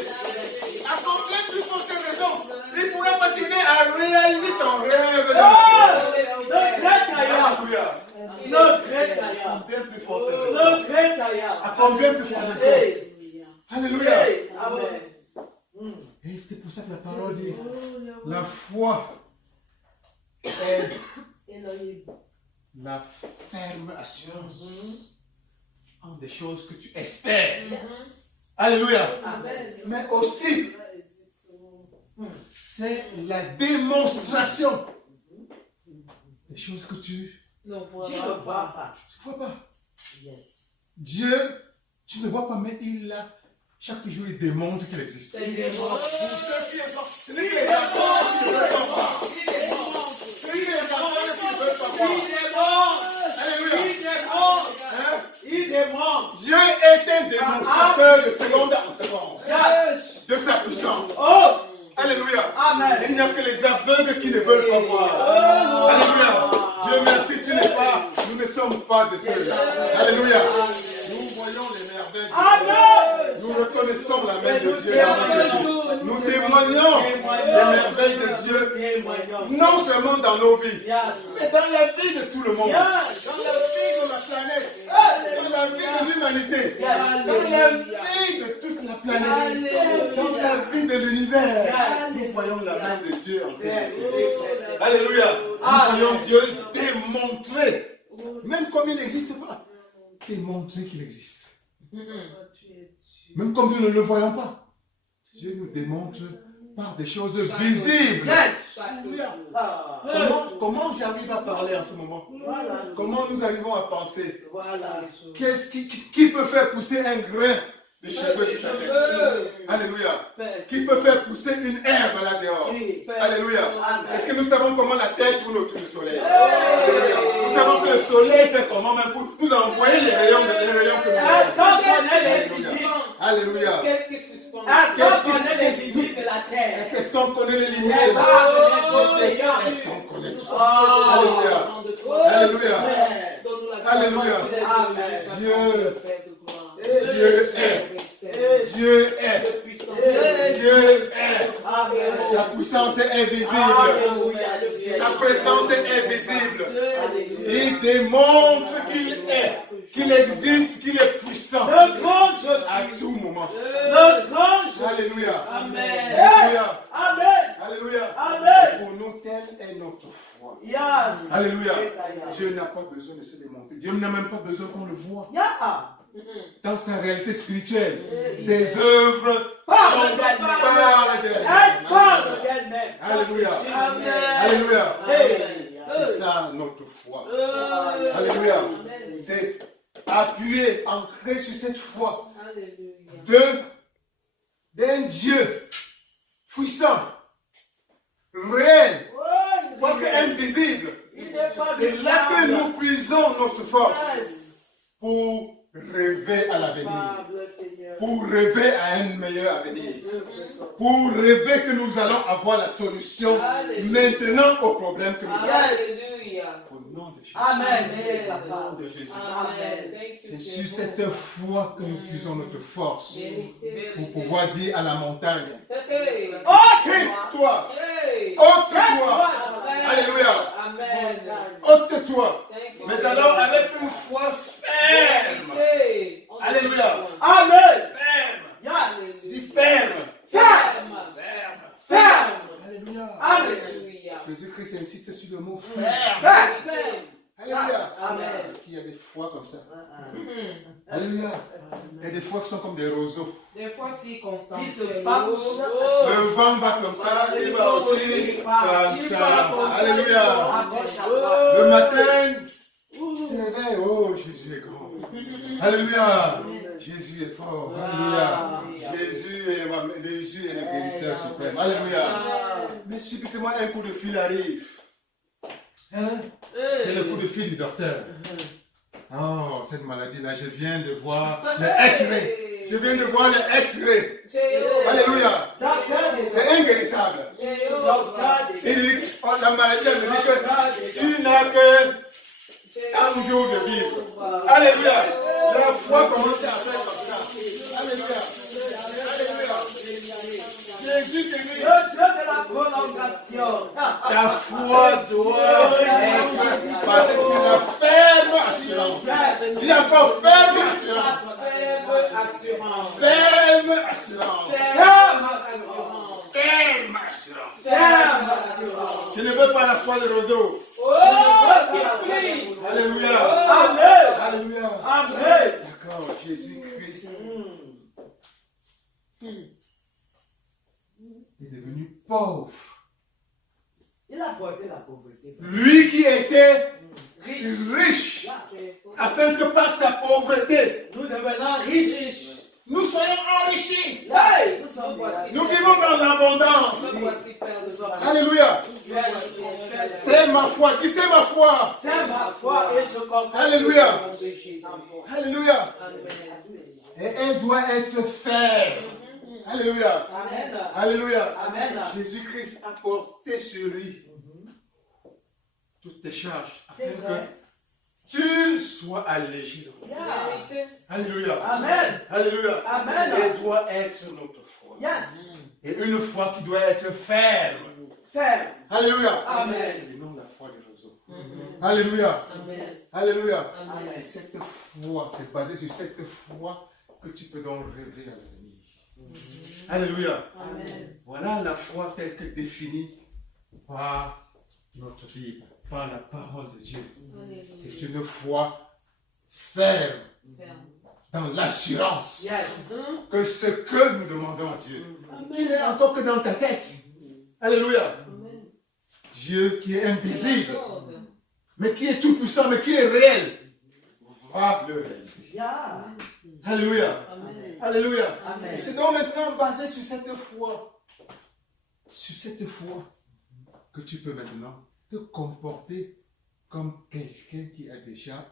À combien plus forte raison il pourra pas t'aider à réaliser ton rêve Alléluia. À combien plus forte raison? À combien plus forte raison? Alléluia. Et c'est pour ça que la parole dit, la foi est la ferme assurance en des choses que tu espères. Alléluia. Mais aussi, c'est la démonstration des choses que tu ne vois pas. Dieu, tu ne vois pas, mais il a, chaque jour, il démontre qu'il existe. Ce n'est que les enfants qui veulent savoir. Ce n'est que les enfants qui veulent savoir. Alléluia. Dieu est un démonstrateur de seconde en seconde de sa puissance. Alléluia. Il n'y a que les aveugles qui ne veulent pas voir. Alléluia. Dieu merci, nous ne sommes pas de ceux-là. Alléluia. Nous voyons les merveilles de Dieu. Nous reconnaissons la main de Dieu dans notre vie. Nous témoignons des merveilles de Dieu, non seulement dans nos vies, mais dans la vie de tout le monde. Dans la vie de la planète. Dans la vie de l'humanité. Dans la vie de toute la planète. Dans la vie de l'univers. Nous voyons la main de Dieu en fait. Alléluia. Nous voyons Dieu démontrer, même comme il n'existe pas, démontrer qu'il existe. Même comme nous ne le voyons pas, Dieu nous démontre par des choses visibles. Alléluia. Comment j'arrive à parler en ce moment? Comment nous arrivons à penser? Qu'est-ce qui peut faire pousser un grain de cheveux sur sa tête? Alléluia. Qui peut faire pousser une herbe là dehors? Alléluia. Est-ce que nous savons comment la terre tourne autour du soleil? Alléluia. Nous savons que le soleil fait comment même pour nous envoyer les rayons que nous avons. Alléluia. Est-ce qu'on connaît les limites de la terre? Est-ce qu'on connaît les limites de la terre? Est-ce qu'on connaît tout ça? Alléluia. Alléluia. Alléluia. Dieu est. Dieu est. Dieu est. Sa puissance est visible. Sa présence est visible. Il démontre qu'il est, qu'il existe, qu'il est puissant à tout moment. Alléluia. Alléluia. Alléluia. Pour nous, telle est notre foi. Alléluia. Dieu n'a pas besoin de se démontrer. Dieu n'a même pas besoin qu'on le voit. Dans sa réalité spirituelle, ses œuvres parlent d'elle-même. Alléluia. Alléluia. C'est ça notre foi. Alléluia. C'est appuyé, ancré sur cette foi d'un Dieu puissant, réel, quoique invisible. C'est là que nous puisons notre force pour rêver à l'avenir, pour rêver à un meilleur avenir, pour rêver que nous allons avoir la solution maintenant au problème que nous avons. Au nom de Jésus. Amen. Au nom de Jésus. C'est sur cette foi que nous puisons notre force pour pouvoir dire à la montagne, ôte-toi, ôte-toi. Alléluia. Ôte-toi. Mais alors avec une foi ferme. Alléluia. Amen. Ferme. Dis ferme. Ferme. Ferme. Alléluia. Amen. Jésus-Christ insiste sur le mot ferme. Alléluia. Parce qu'il y a des fois comme ça. Alléluia. Il y a des fois qui sont comme des roseaux. Des fois, si constant. Il se passe. Le vent va comme ça, il va aussi comme ça. Alléluia. Le matin, il se réveille. Oh, Jésus est grand. Alléluia. Jésus est fort. Alléluia. Jésus est le guérisseur suprême. Alléluia. Mais subitement, un coup de fil arrive. Hein? C'est le coup de fil du docteur. Oh, cette maladie-là, je viens de voir le X-ray. Je viens de voir le X-ray. Alléluia. C'est inguérissable. Il dit, oh, la maladie, elle me dit que tu n'as que 1 jour de vivre. Alléluia. La foi commence à faire comme ça. Alléluia. Alléluia. Jésus te dit, Le Dieu de la prolongation. ta foi doit être basée sur la ferme assurance. Il n'y a pas ferme assurance. Ferme assurance. Ferme assurance. Je ne veux pas la foi de roseau. Alléluia. Amen. Alléluia. Amen. D'accord, Jésus-Christ est devenu pauvre. Il a porté la pauvreté. Lui qui était riche, afin que par sa pauvreté, Nous devenons riches. nous soyons enrichis. Hey, nous sommes voici. Nous vivons dans l'abondance. Alléluia. C'est ma foi. Dis c'est ma foi. C'est ma foi et je comprends. Alléluia. Alléluia. Et elle doit être ferme. Alléluia. Amen. Alléluia. Amen. Jésus-Christ a porté sur lui toutes tes charges afin C'est vrai. que tu sois allégé. Yeah. Alléluia. Amen. Alléluia. Amen. Elle doit être notre foi. Yes. Et une foi qui doit être ferme. Ferme. Alléluia. Amen. Et non la foi des roseaux. Alléluia. Amen. Alléluia. Amen. C'est cette foi, c'est basé sur cette foi que tu peux donc rêver à l'avenir. Alléluia. Amen. Voilà la foi telle que définie par notre Bible, par la parole de Dieu. C'est une foi ferme dans l'assurance Yes. que ce que nous demandons à Dieu, qui n'est encore que dans ta tête. Alléluia. Dieu qui est invisible, mais qui est tout puissant, mais qui est réel, va le réaliser. Yeah. Alléluia. Alléluia. Amen. Et c'est donc maintenant basé sur cette foi, que tu peux maintenant te comporter comme quelqu'un qui a déjà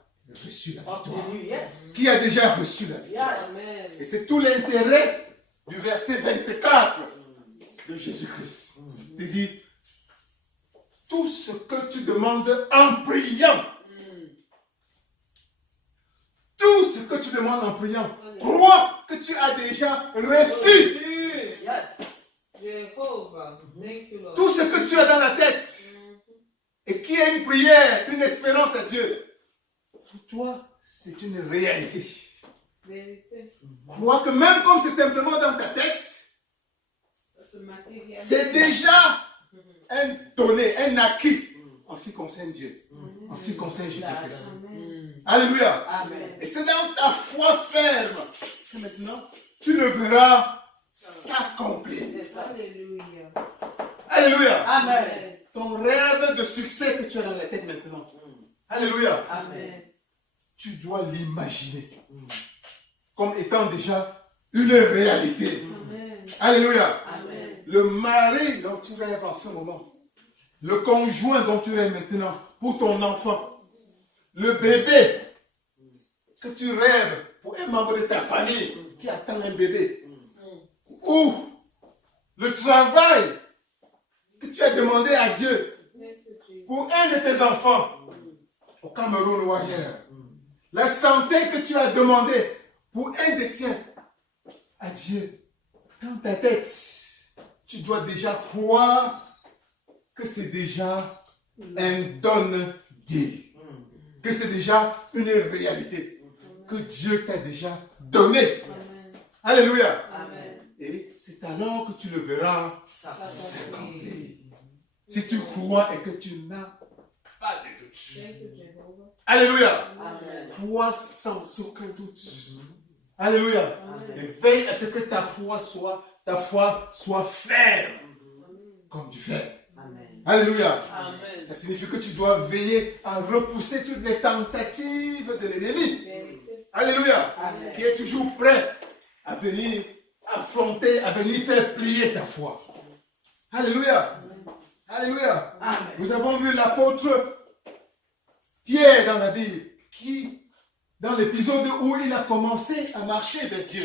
reçu la victoire. Obtenu. Yes. Qui a déjà reçu la victoire. Yes. Et c'est tout l'intérêt du verset 24 de Jésus-Christ. Il dit, tout ce que tu demandes en priant, tout ce que tu demandes en priant, crois que tu as déjà reçu. Yes. Tout ce que tu as dans la tête et qui est une prière, une espérance à Dieu, pour toi, c'est une réalité. Crois que même comme c'est simplement dans ta tête, c'est déjà un donné, un acquis en ce qui concerne Dieu, en ce qui concerne Jésus-Christ. Alléluia. Amen. Et c'est dans ta foi ferme que maintenant tu le verras s'accomplir. C'est ça. Alléluia. Amen. Ton rêve de succès que tu as dans la tête maintenant. Alléluia. Amen. Tu dois l'imaginer comme étant déjà une réalité. Alléluia. Amen. Le mari dont tu rêves en ce moment, le conjoint dont tu rêves maintenant pour ton enfant, le bébé que tu rêves pour un membre de ta famille qui attend un bébé, ou le travail que tu as demandé à Dieu pour un de tes enfants au Cameroun ou ailleurs, la santé que tu as demandé pour un de tiens à Dieu, dans ta tête, tu dois déjà croire que c'est déjà un don Dieu, que c'est déjà une réalité que Dieu t'a déjà donné. Alléluia. Amen. Et c'est alors que tu le verras s'accomplir. Si tu crois et que tu n'as pas de doute. Alléluia. Amen. Crois sans aucun doute. Alléluia. Et veille à ce que ta foi soit ferme comme du fer. Amen. Alléluia. Amen. Ça signifie que tu dois veiller à repousser toutes les tentatives de l'ennemi. Alléluia. Amen. Qui est toujours prêt à venir affronter, à venir faire plier ta foi. Alléluia. Alléluia. Amen. Nous avons vu l'apôtre Pierre dans la Bible, qui, dans l'épisode où il a commencé à marcher vers Dieu,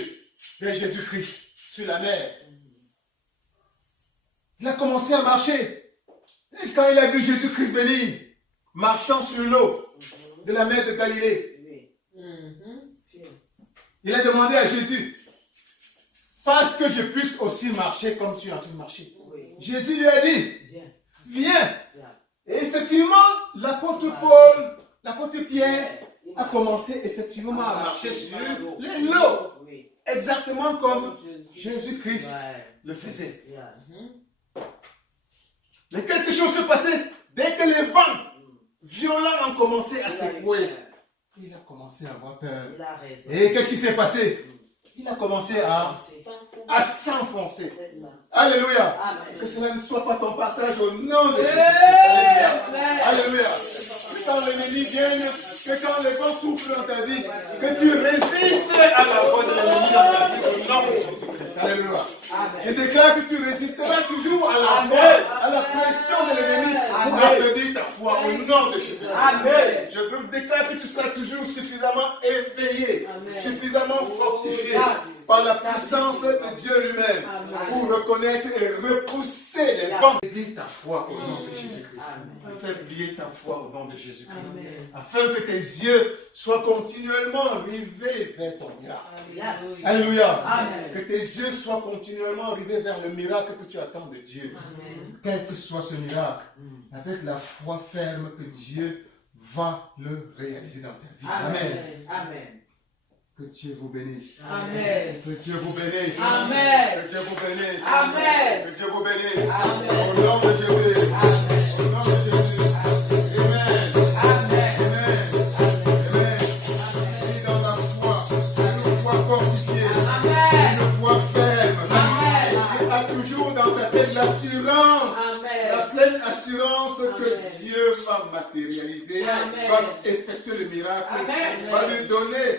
vers Jésus-Christ, sur la mer, il a commencé à marcher. Et quand il a vu Jésus-Christ venir, marchant sur l'eau de la mer de Galilée, il a demandé à Jésus, fasse que je puisse aussi marcher comme tu es en train de marcher. Jésus lui a dit, viens. Et effectivement, l'apôtre Paul, l'apôtre Pierre a commencé effectivement à marcher sur l'eau. Exactement comme Jésus-Christ le faisait. Mais quelque chose se passait. Dès que les vents violents ont commencé à secouer, il a commencé à avoir peur. Et qu'est-ce qui s'est passé? Il a commencé à s'enfoncer. Alléluia. Que cela ne soit pas ton partage au nom de Jésus. Alléluia. Que quand l'ennemi vienne, que quand les vents soufflent dans ta vie, que tu résistes à la voix de l'ennemi dans ta vie au nom de Jésus. Alléluia. Je déclare que tu résisteras toujours à la voix, à la pression de l'ennemi pour affaiblir ta foi au nom de Jésus. Amen. Je déclare que tu seras toujours suffisamment éveillé, suffisamment fortifié par la puissance de Dieu lui-même pour reconnaître et repousser les vents. Affaiblir ta foi au nom de Jésus-Christ. Affaiblir ta foi au nom de Jésus-Christ. Afin que tes yeux soient continuellement rivés vers ton miracle. Alléluia. Que tes yeux soient continuellement rivés vers le miracle que tu attends de Dieu. Quel que soit ce miracle, avec la foi ferme que Dieu va le réaliser dans ta vie. Amen. Que Dieu vous bénisse. Amen. Que Dieu vous bénisse. Amen. Que Dieu vous bénisse. Amen. Que Dieu vous bénisse. Amen. Au nom de Jésus. Au nom de Jésus. Amen. Amen. Amen. Amen. Dans la foi, une foi fortifiée, Amen. une foi ferme. Amen. Dieu a toujours dans sa tête l'assurance. La pleine assurance que Dieu va matérialiser, va effectuer le miracle, va lui donner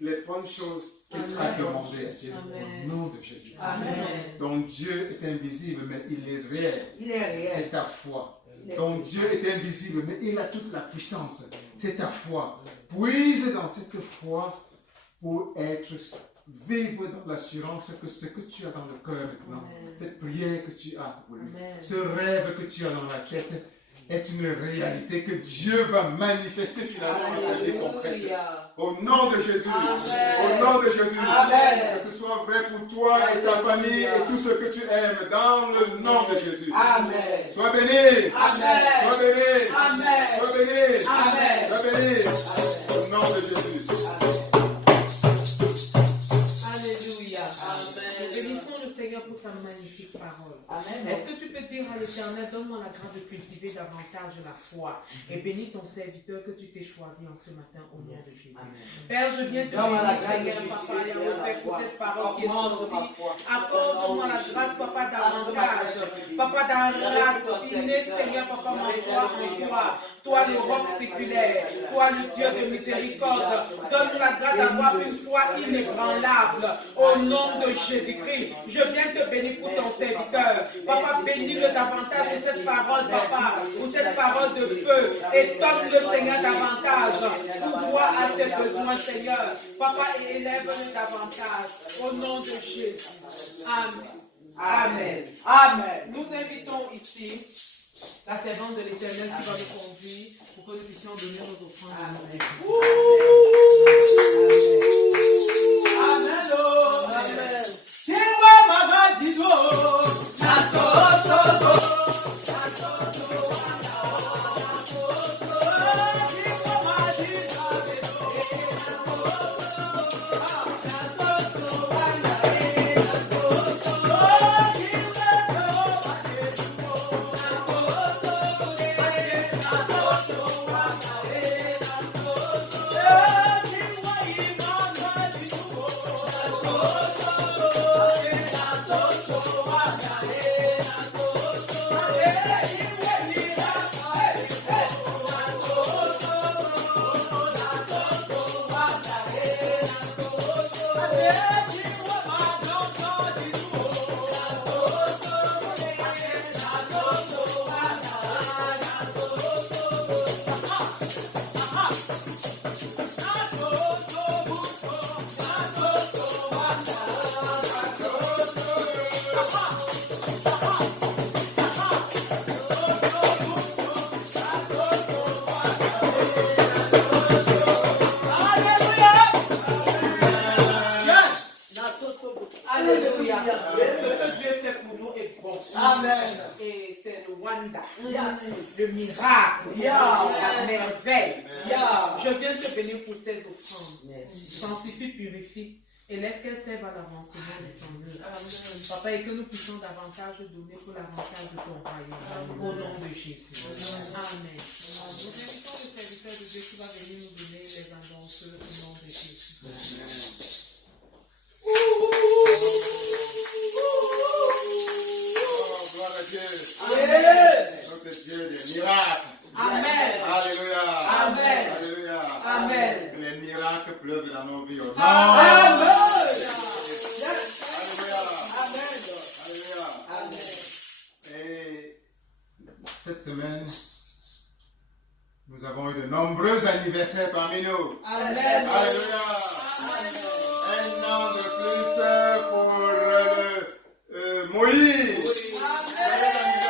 les bonnes choses qu'il a demandées à Dieu. Au nom de Jésus. Donc Dieu est invisible, mais il est réel. C'est ta foi. Donc Dieu est invisible, mais il a toute la puissance. C'est ta foi. Puise dans cette foi pour vivre dans l'assurance que ce que tu as dans le cœur maintenant, cette prière que tu as pour lui, ce rêve que tu as dans la tête est une réalité que Dieu va manifester finalement dans ta vie concrète. Au nom de Jésus. Au nom de Jésus. Que ce soit vrai pour toi et ta famille et tout ce que tu aimes dans le nom de Jésus. Sois béni. Sois béni. Sois béni. Sois béni. Au nom de Jésus. Seigneur pour sa magnifique parole. Est-ce que tu peux dire à l'Éternel, donne-moi la grâce de cultiver davantage la foi et bénis ton serviteur que tu t'es choisi en ce matin au nom de Jésus. Père, je viens te bénir, Seigneur, Papa, Père, pour cette parole qui est sortie. Accorde-moi la grâce, Papa, davantage. Papa, d'enraciner, Seigneur, Papa, ma foi en toi. Toi, le roc séculaire. Toi, le Dieu de miséricorde. Donne-nous la grâce d'avoir une foi inébranlable au nom de Jésus-Christ. Je viens te bénir pour ton serviteur. Papa, bénis-le davantage pour cette parole, Papa, pour cette parole de feu. Étonne-le, Seigneur, davantage pour voir à ses besoins, Seigneur. Papa, élève-le davantage au nom de Jésus. Amen. Nous invitons ici la servante de l'Éternel qui va nous conduire pour que nous puissions donner nos offrandes. Amen. que Dieu fait pour nous est bon. Amen. Et c'est le wonder, Yes. le miracle, la merveille. Yeah. Je viens te bénir pour ces offrandes. Yes. Sanctifie, purifie et laisse qu'elles servent à l'avancement de ton œuvre. Papa, et que nous puissions davantage donner pour l'avantage de ton royaume. Au nom de Jésus. Amen. Nous invitons le serviteur de Dieu qui va venir nous donner les annonces au nom de Jésus. Oh, gloire à Dieu. Yes. Notre Dieu des miracles. Amen. Alléluia. Amen. Alléluia. Amen. Que les miracles pleuvent dans nos vies. Amen. Alléluia. Et cette semaine, nous avons eu de nombreux anniversaires parmi nous. Amen. Alléluia. Un an de plus pour Moïse. Joyeux anniversaire à Moïse.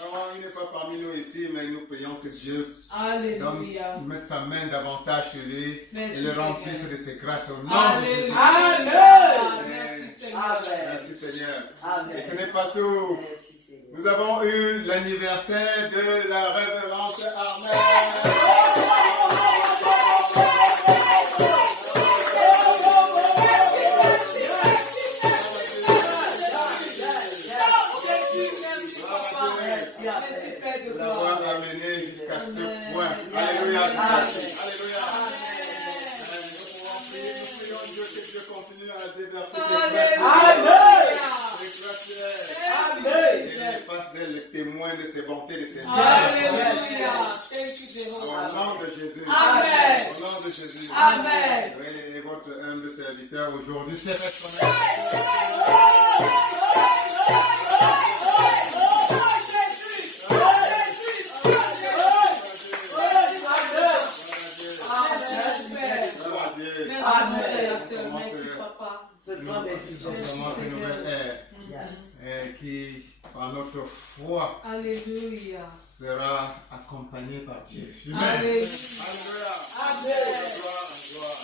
Alors, il n'est pas parmi nous ici, mais nous prions que Dieu Alléluia. mette sa main davantage sur lui Merci, et le Seigneur. remplisse de ses grâces au nom de Jésus. Merci, Seigneur. Merci Seigneur. Amen. Et ce n'est pas tout. Merci, Seigneur. Nous avons eu l'anniversaire de la révérende Armelle. Merci, Père de De l'avoir gloire. amené jusqu'à ce Amen. point. Amen. Alléluia. Amen. Alléluia. Nous prions Dieu que Dieu continue à déverser ses grâces. Amen. Et il fasse d'elle le témoin de ses bontés, de ses Alléluia. grâces. Thank you, Au Jéhovah. nom de Jésus. Amen. Au nom de Jésus. Amen. Soyez votre humble serviteur aujourd'hui. C'est responsable. Gloire à Dieu. Merci, papa. Ce sont des sujets. On commence une nouvelle ère Yes. qui, par notre foi, Alléluia. sera accompagnée par Dieu. Amen. Alléluia. Alléluia. Gloire, gloire.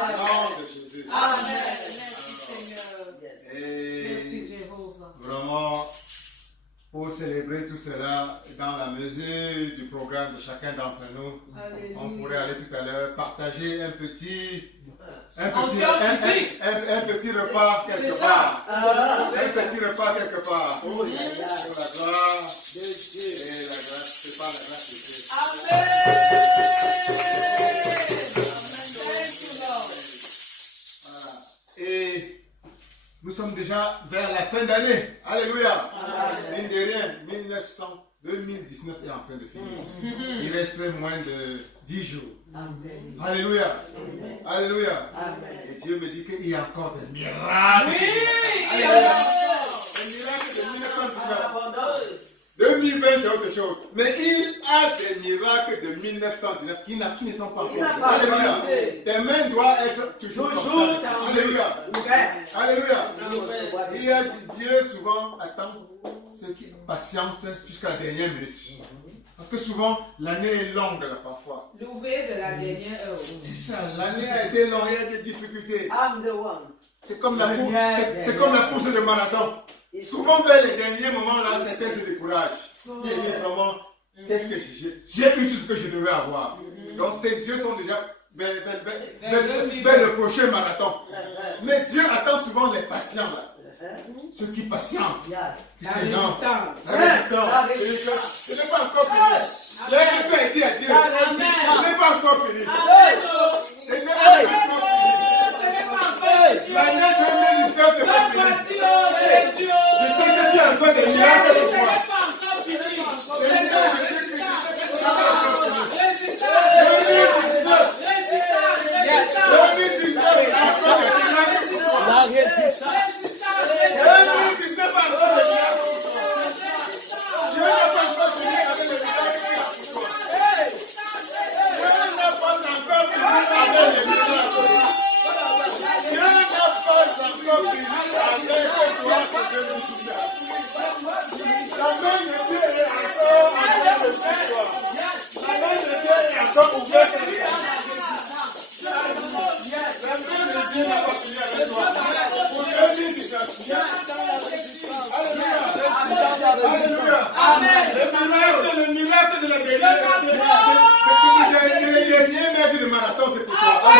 Au nom de Jésus. Amen. Merci, Seigneur. Yes. Merci, Et Jéhovah. vraiment, pour célébrer tout cela, dans la mesure du programme de chacun d'entre nous, on pourrait Alléluia. aller tout à l'heure partager un petit repas quelque part. Un petit repas quelque part. Oh, Pour yeah, yeah. la gloire de Dieu. Et la grâce, c'est pas la grâce de Dieu. Voilà. Et nous sommes déjà vers la fin d'année. Alléluia. Amen. Mine de rien, 2019 est en train de finir. Il reste moins de 10 jours. Amen. Alléluia. Amen. Alléluia. Amen. Et Dieu me dit qu'il y a encore des miracles. Oui. Alléluia. Des miracles de 1919. Abondance. 2020 c'est autre chose. Mais il a des miracles de 1919 qui ne sont pas Il n'a encore. pas Alléluia. commencé. Tes mains doivent être toujours comme Toujours ça. dans Alléluia. ouvert. Alléluia. Amen. Il y a Dieu souvent attend ceux qui patientent jusqu'à la dernière minute. Parce que souvent, l'année est longue là parfois. L'ouvrier de la dernière heure. C'est ça, l'année a été longue, il y a des difficultés. I'm the one. C'est comme la course, c'est comme la course de marathon. Souvent vers les derniers moments là, certains se découragent. Ils disent vraiment, qu'est-ce que j'ai eu tout ce que je devais avoir. Donc ses yeux sont déjà vers le prochain marathon. Mais Dieu attend souvent les patients là. Ceux qui patientent. Yes. Tu La dis non. résistance. La résistance. Ce n'est pas encore fini. L'heure a dit à Dieu. Ce n'est pas encore fini. Ce n'est pas encore fini. L'année 2019 c'est pas fini. Je sais que tu as encore des miracles pour moi. Seigneur, je sais que tu as encore des La de la dernière, des derniers mètres de marathon, c'est pour toi.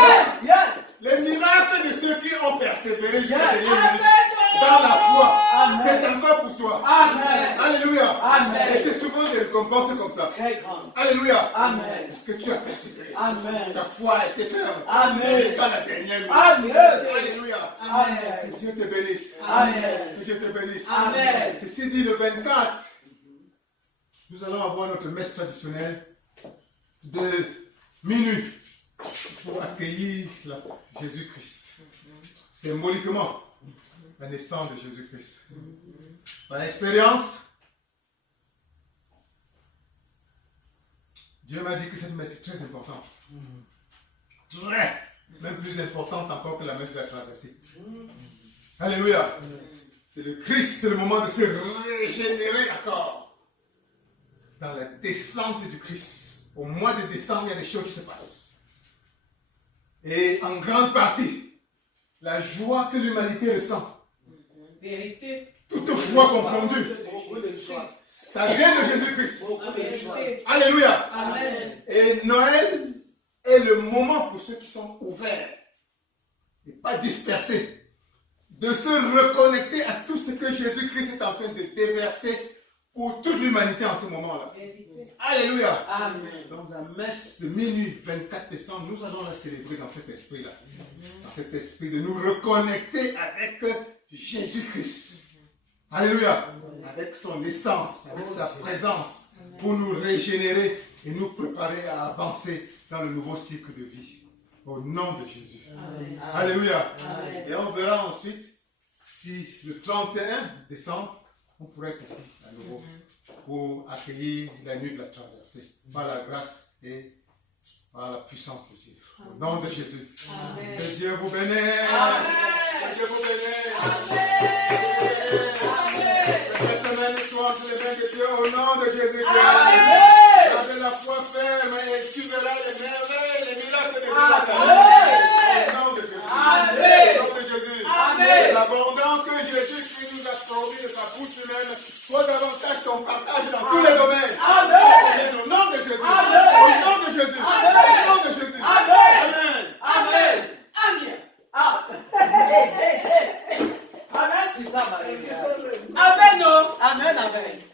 Yes. Les miracles de ceux qui ont persévéré jusqu'à la dernière minute dans la foi, c'est encore pour toi. Amen. Alléluia. Amen. Et c'est souvent des récompenses comme ça. Très grand. Alléluia. Amen. Parce que tu as persévéré. Amen. Ta foi a été ferme. Amen. Jusqu'à la dernière minute. Amen. Alléluia. Amen. Que Dieu te bénisse. Amen. Que Dieu te bénisse. Amen. Ceci dit, le 24, nous allons avoir notre messe traditionnelle de minuit pour accueillir Jésus-Christ. Symboliquement, la naissance de Jésus-Christ. Par expérience, Dieu m'a dit que cette messe est très importante. Très, même plus importante encore que la messe de la traversée. Alléluia. C'est le Christ, c'est le moment de se régénérer encore. Dans la descente du Christ. Au mois de décembre, il y a des choses qui se passent. Et en grande partie, la joie que l'humanité ressent, Vérité. toutefois confondue, ça vient de Jésus-Christ. Alléluia. Amen. Et Noël est le moment pour ceux qui sont ouverts et pas dispersés de se reconnecter à tout ce que Jésus-Christ est en train de déverser pour toute l'humanité en ce moment-là. Alléluia. Amen. Donc la messe de minuit 24 décembre, nous allons la célébrer dans cet esprit-là. Dans cet esprit de nous reconnecter avec Jésus-Christ. Alléluia. Avec son essence, avec sa présence, pour nous régénérer et nous préparer à avancer dans le nouveau cycle de vie. Au nom de Jésus. Amen. Alléluia. Amen. Et on verra ensuite si le 31 décembre, on pourrait être ici à nouveau pour accueillir la nuit de la traversée par la grâce et par la puissance de Dieu. Au nom de Jésus. Amen. Que Dieu vous bénisse. Amen. Que Dieu vous bénisse. Que cette semaine soit entre les mains de Dieu au nom de Jésus. Gardez la foi ferme et tu verras les merveilles, les miracles de Dieu. Au nom de Jésus. Amen. Au nom de Jésus. Amen. L'abondance que Jésus qui nous a promis de sa bouche humaine soit davantage ton partage dans tous les domaines. Amen. Au nom de Jésus. Amen. Au nom de Jésus. Amen. Au nom de Jésus. Amen. Amen. Amen. Amen, c'est ça, Marie. Amen, non. Amen, amen.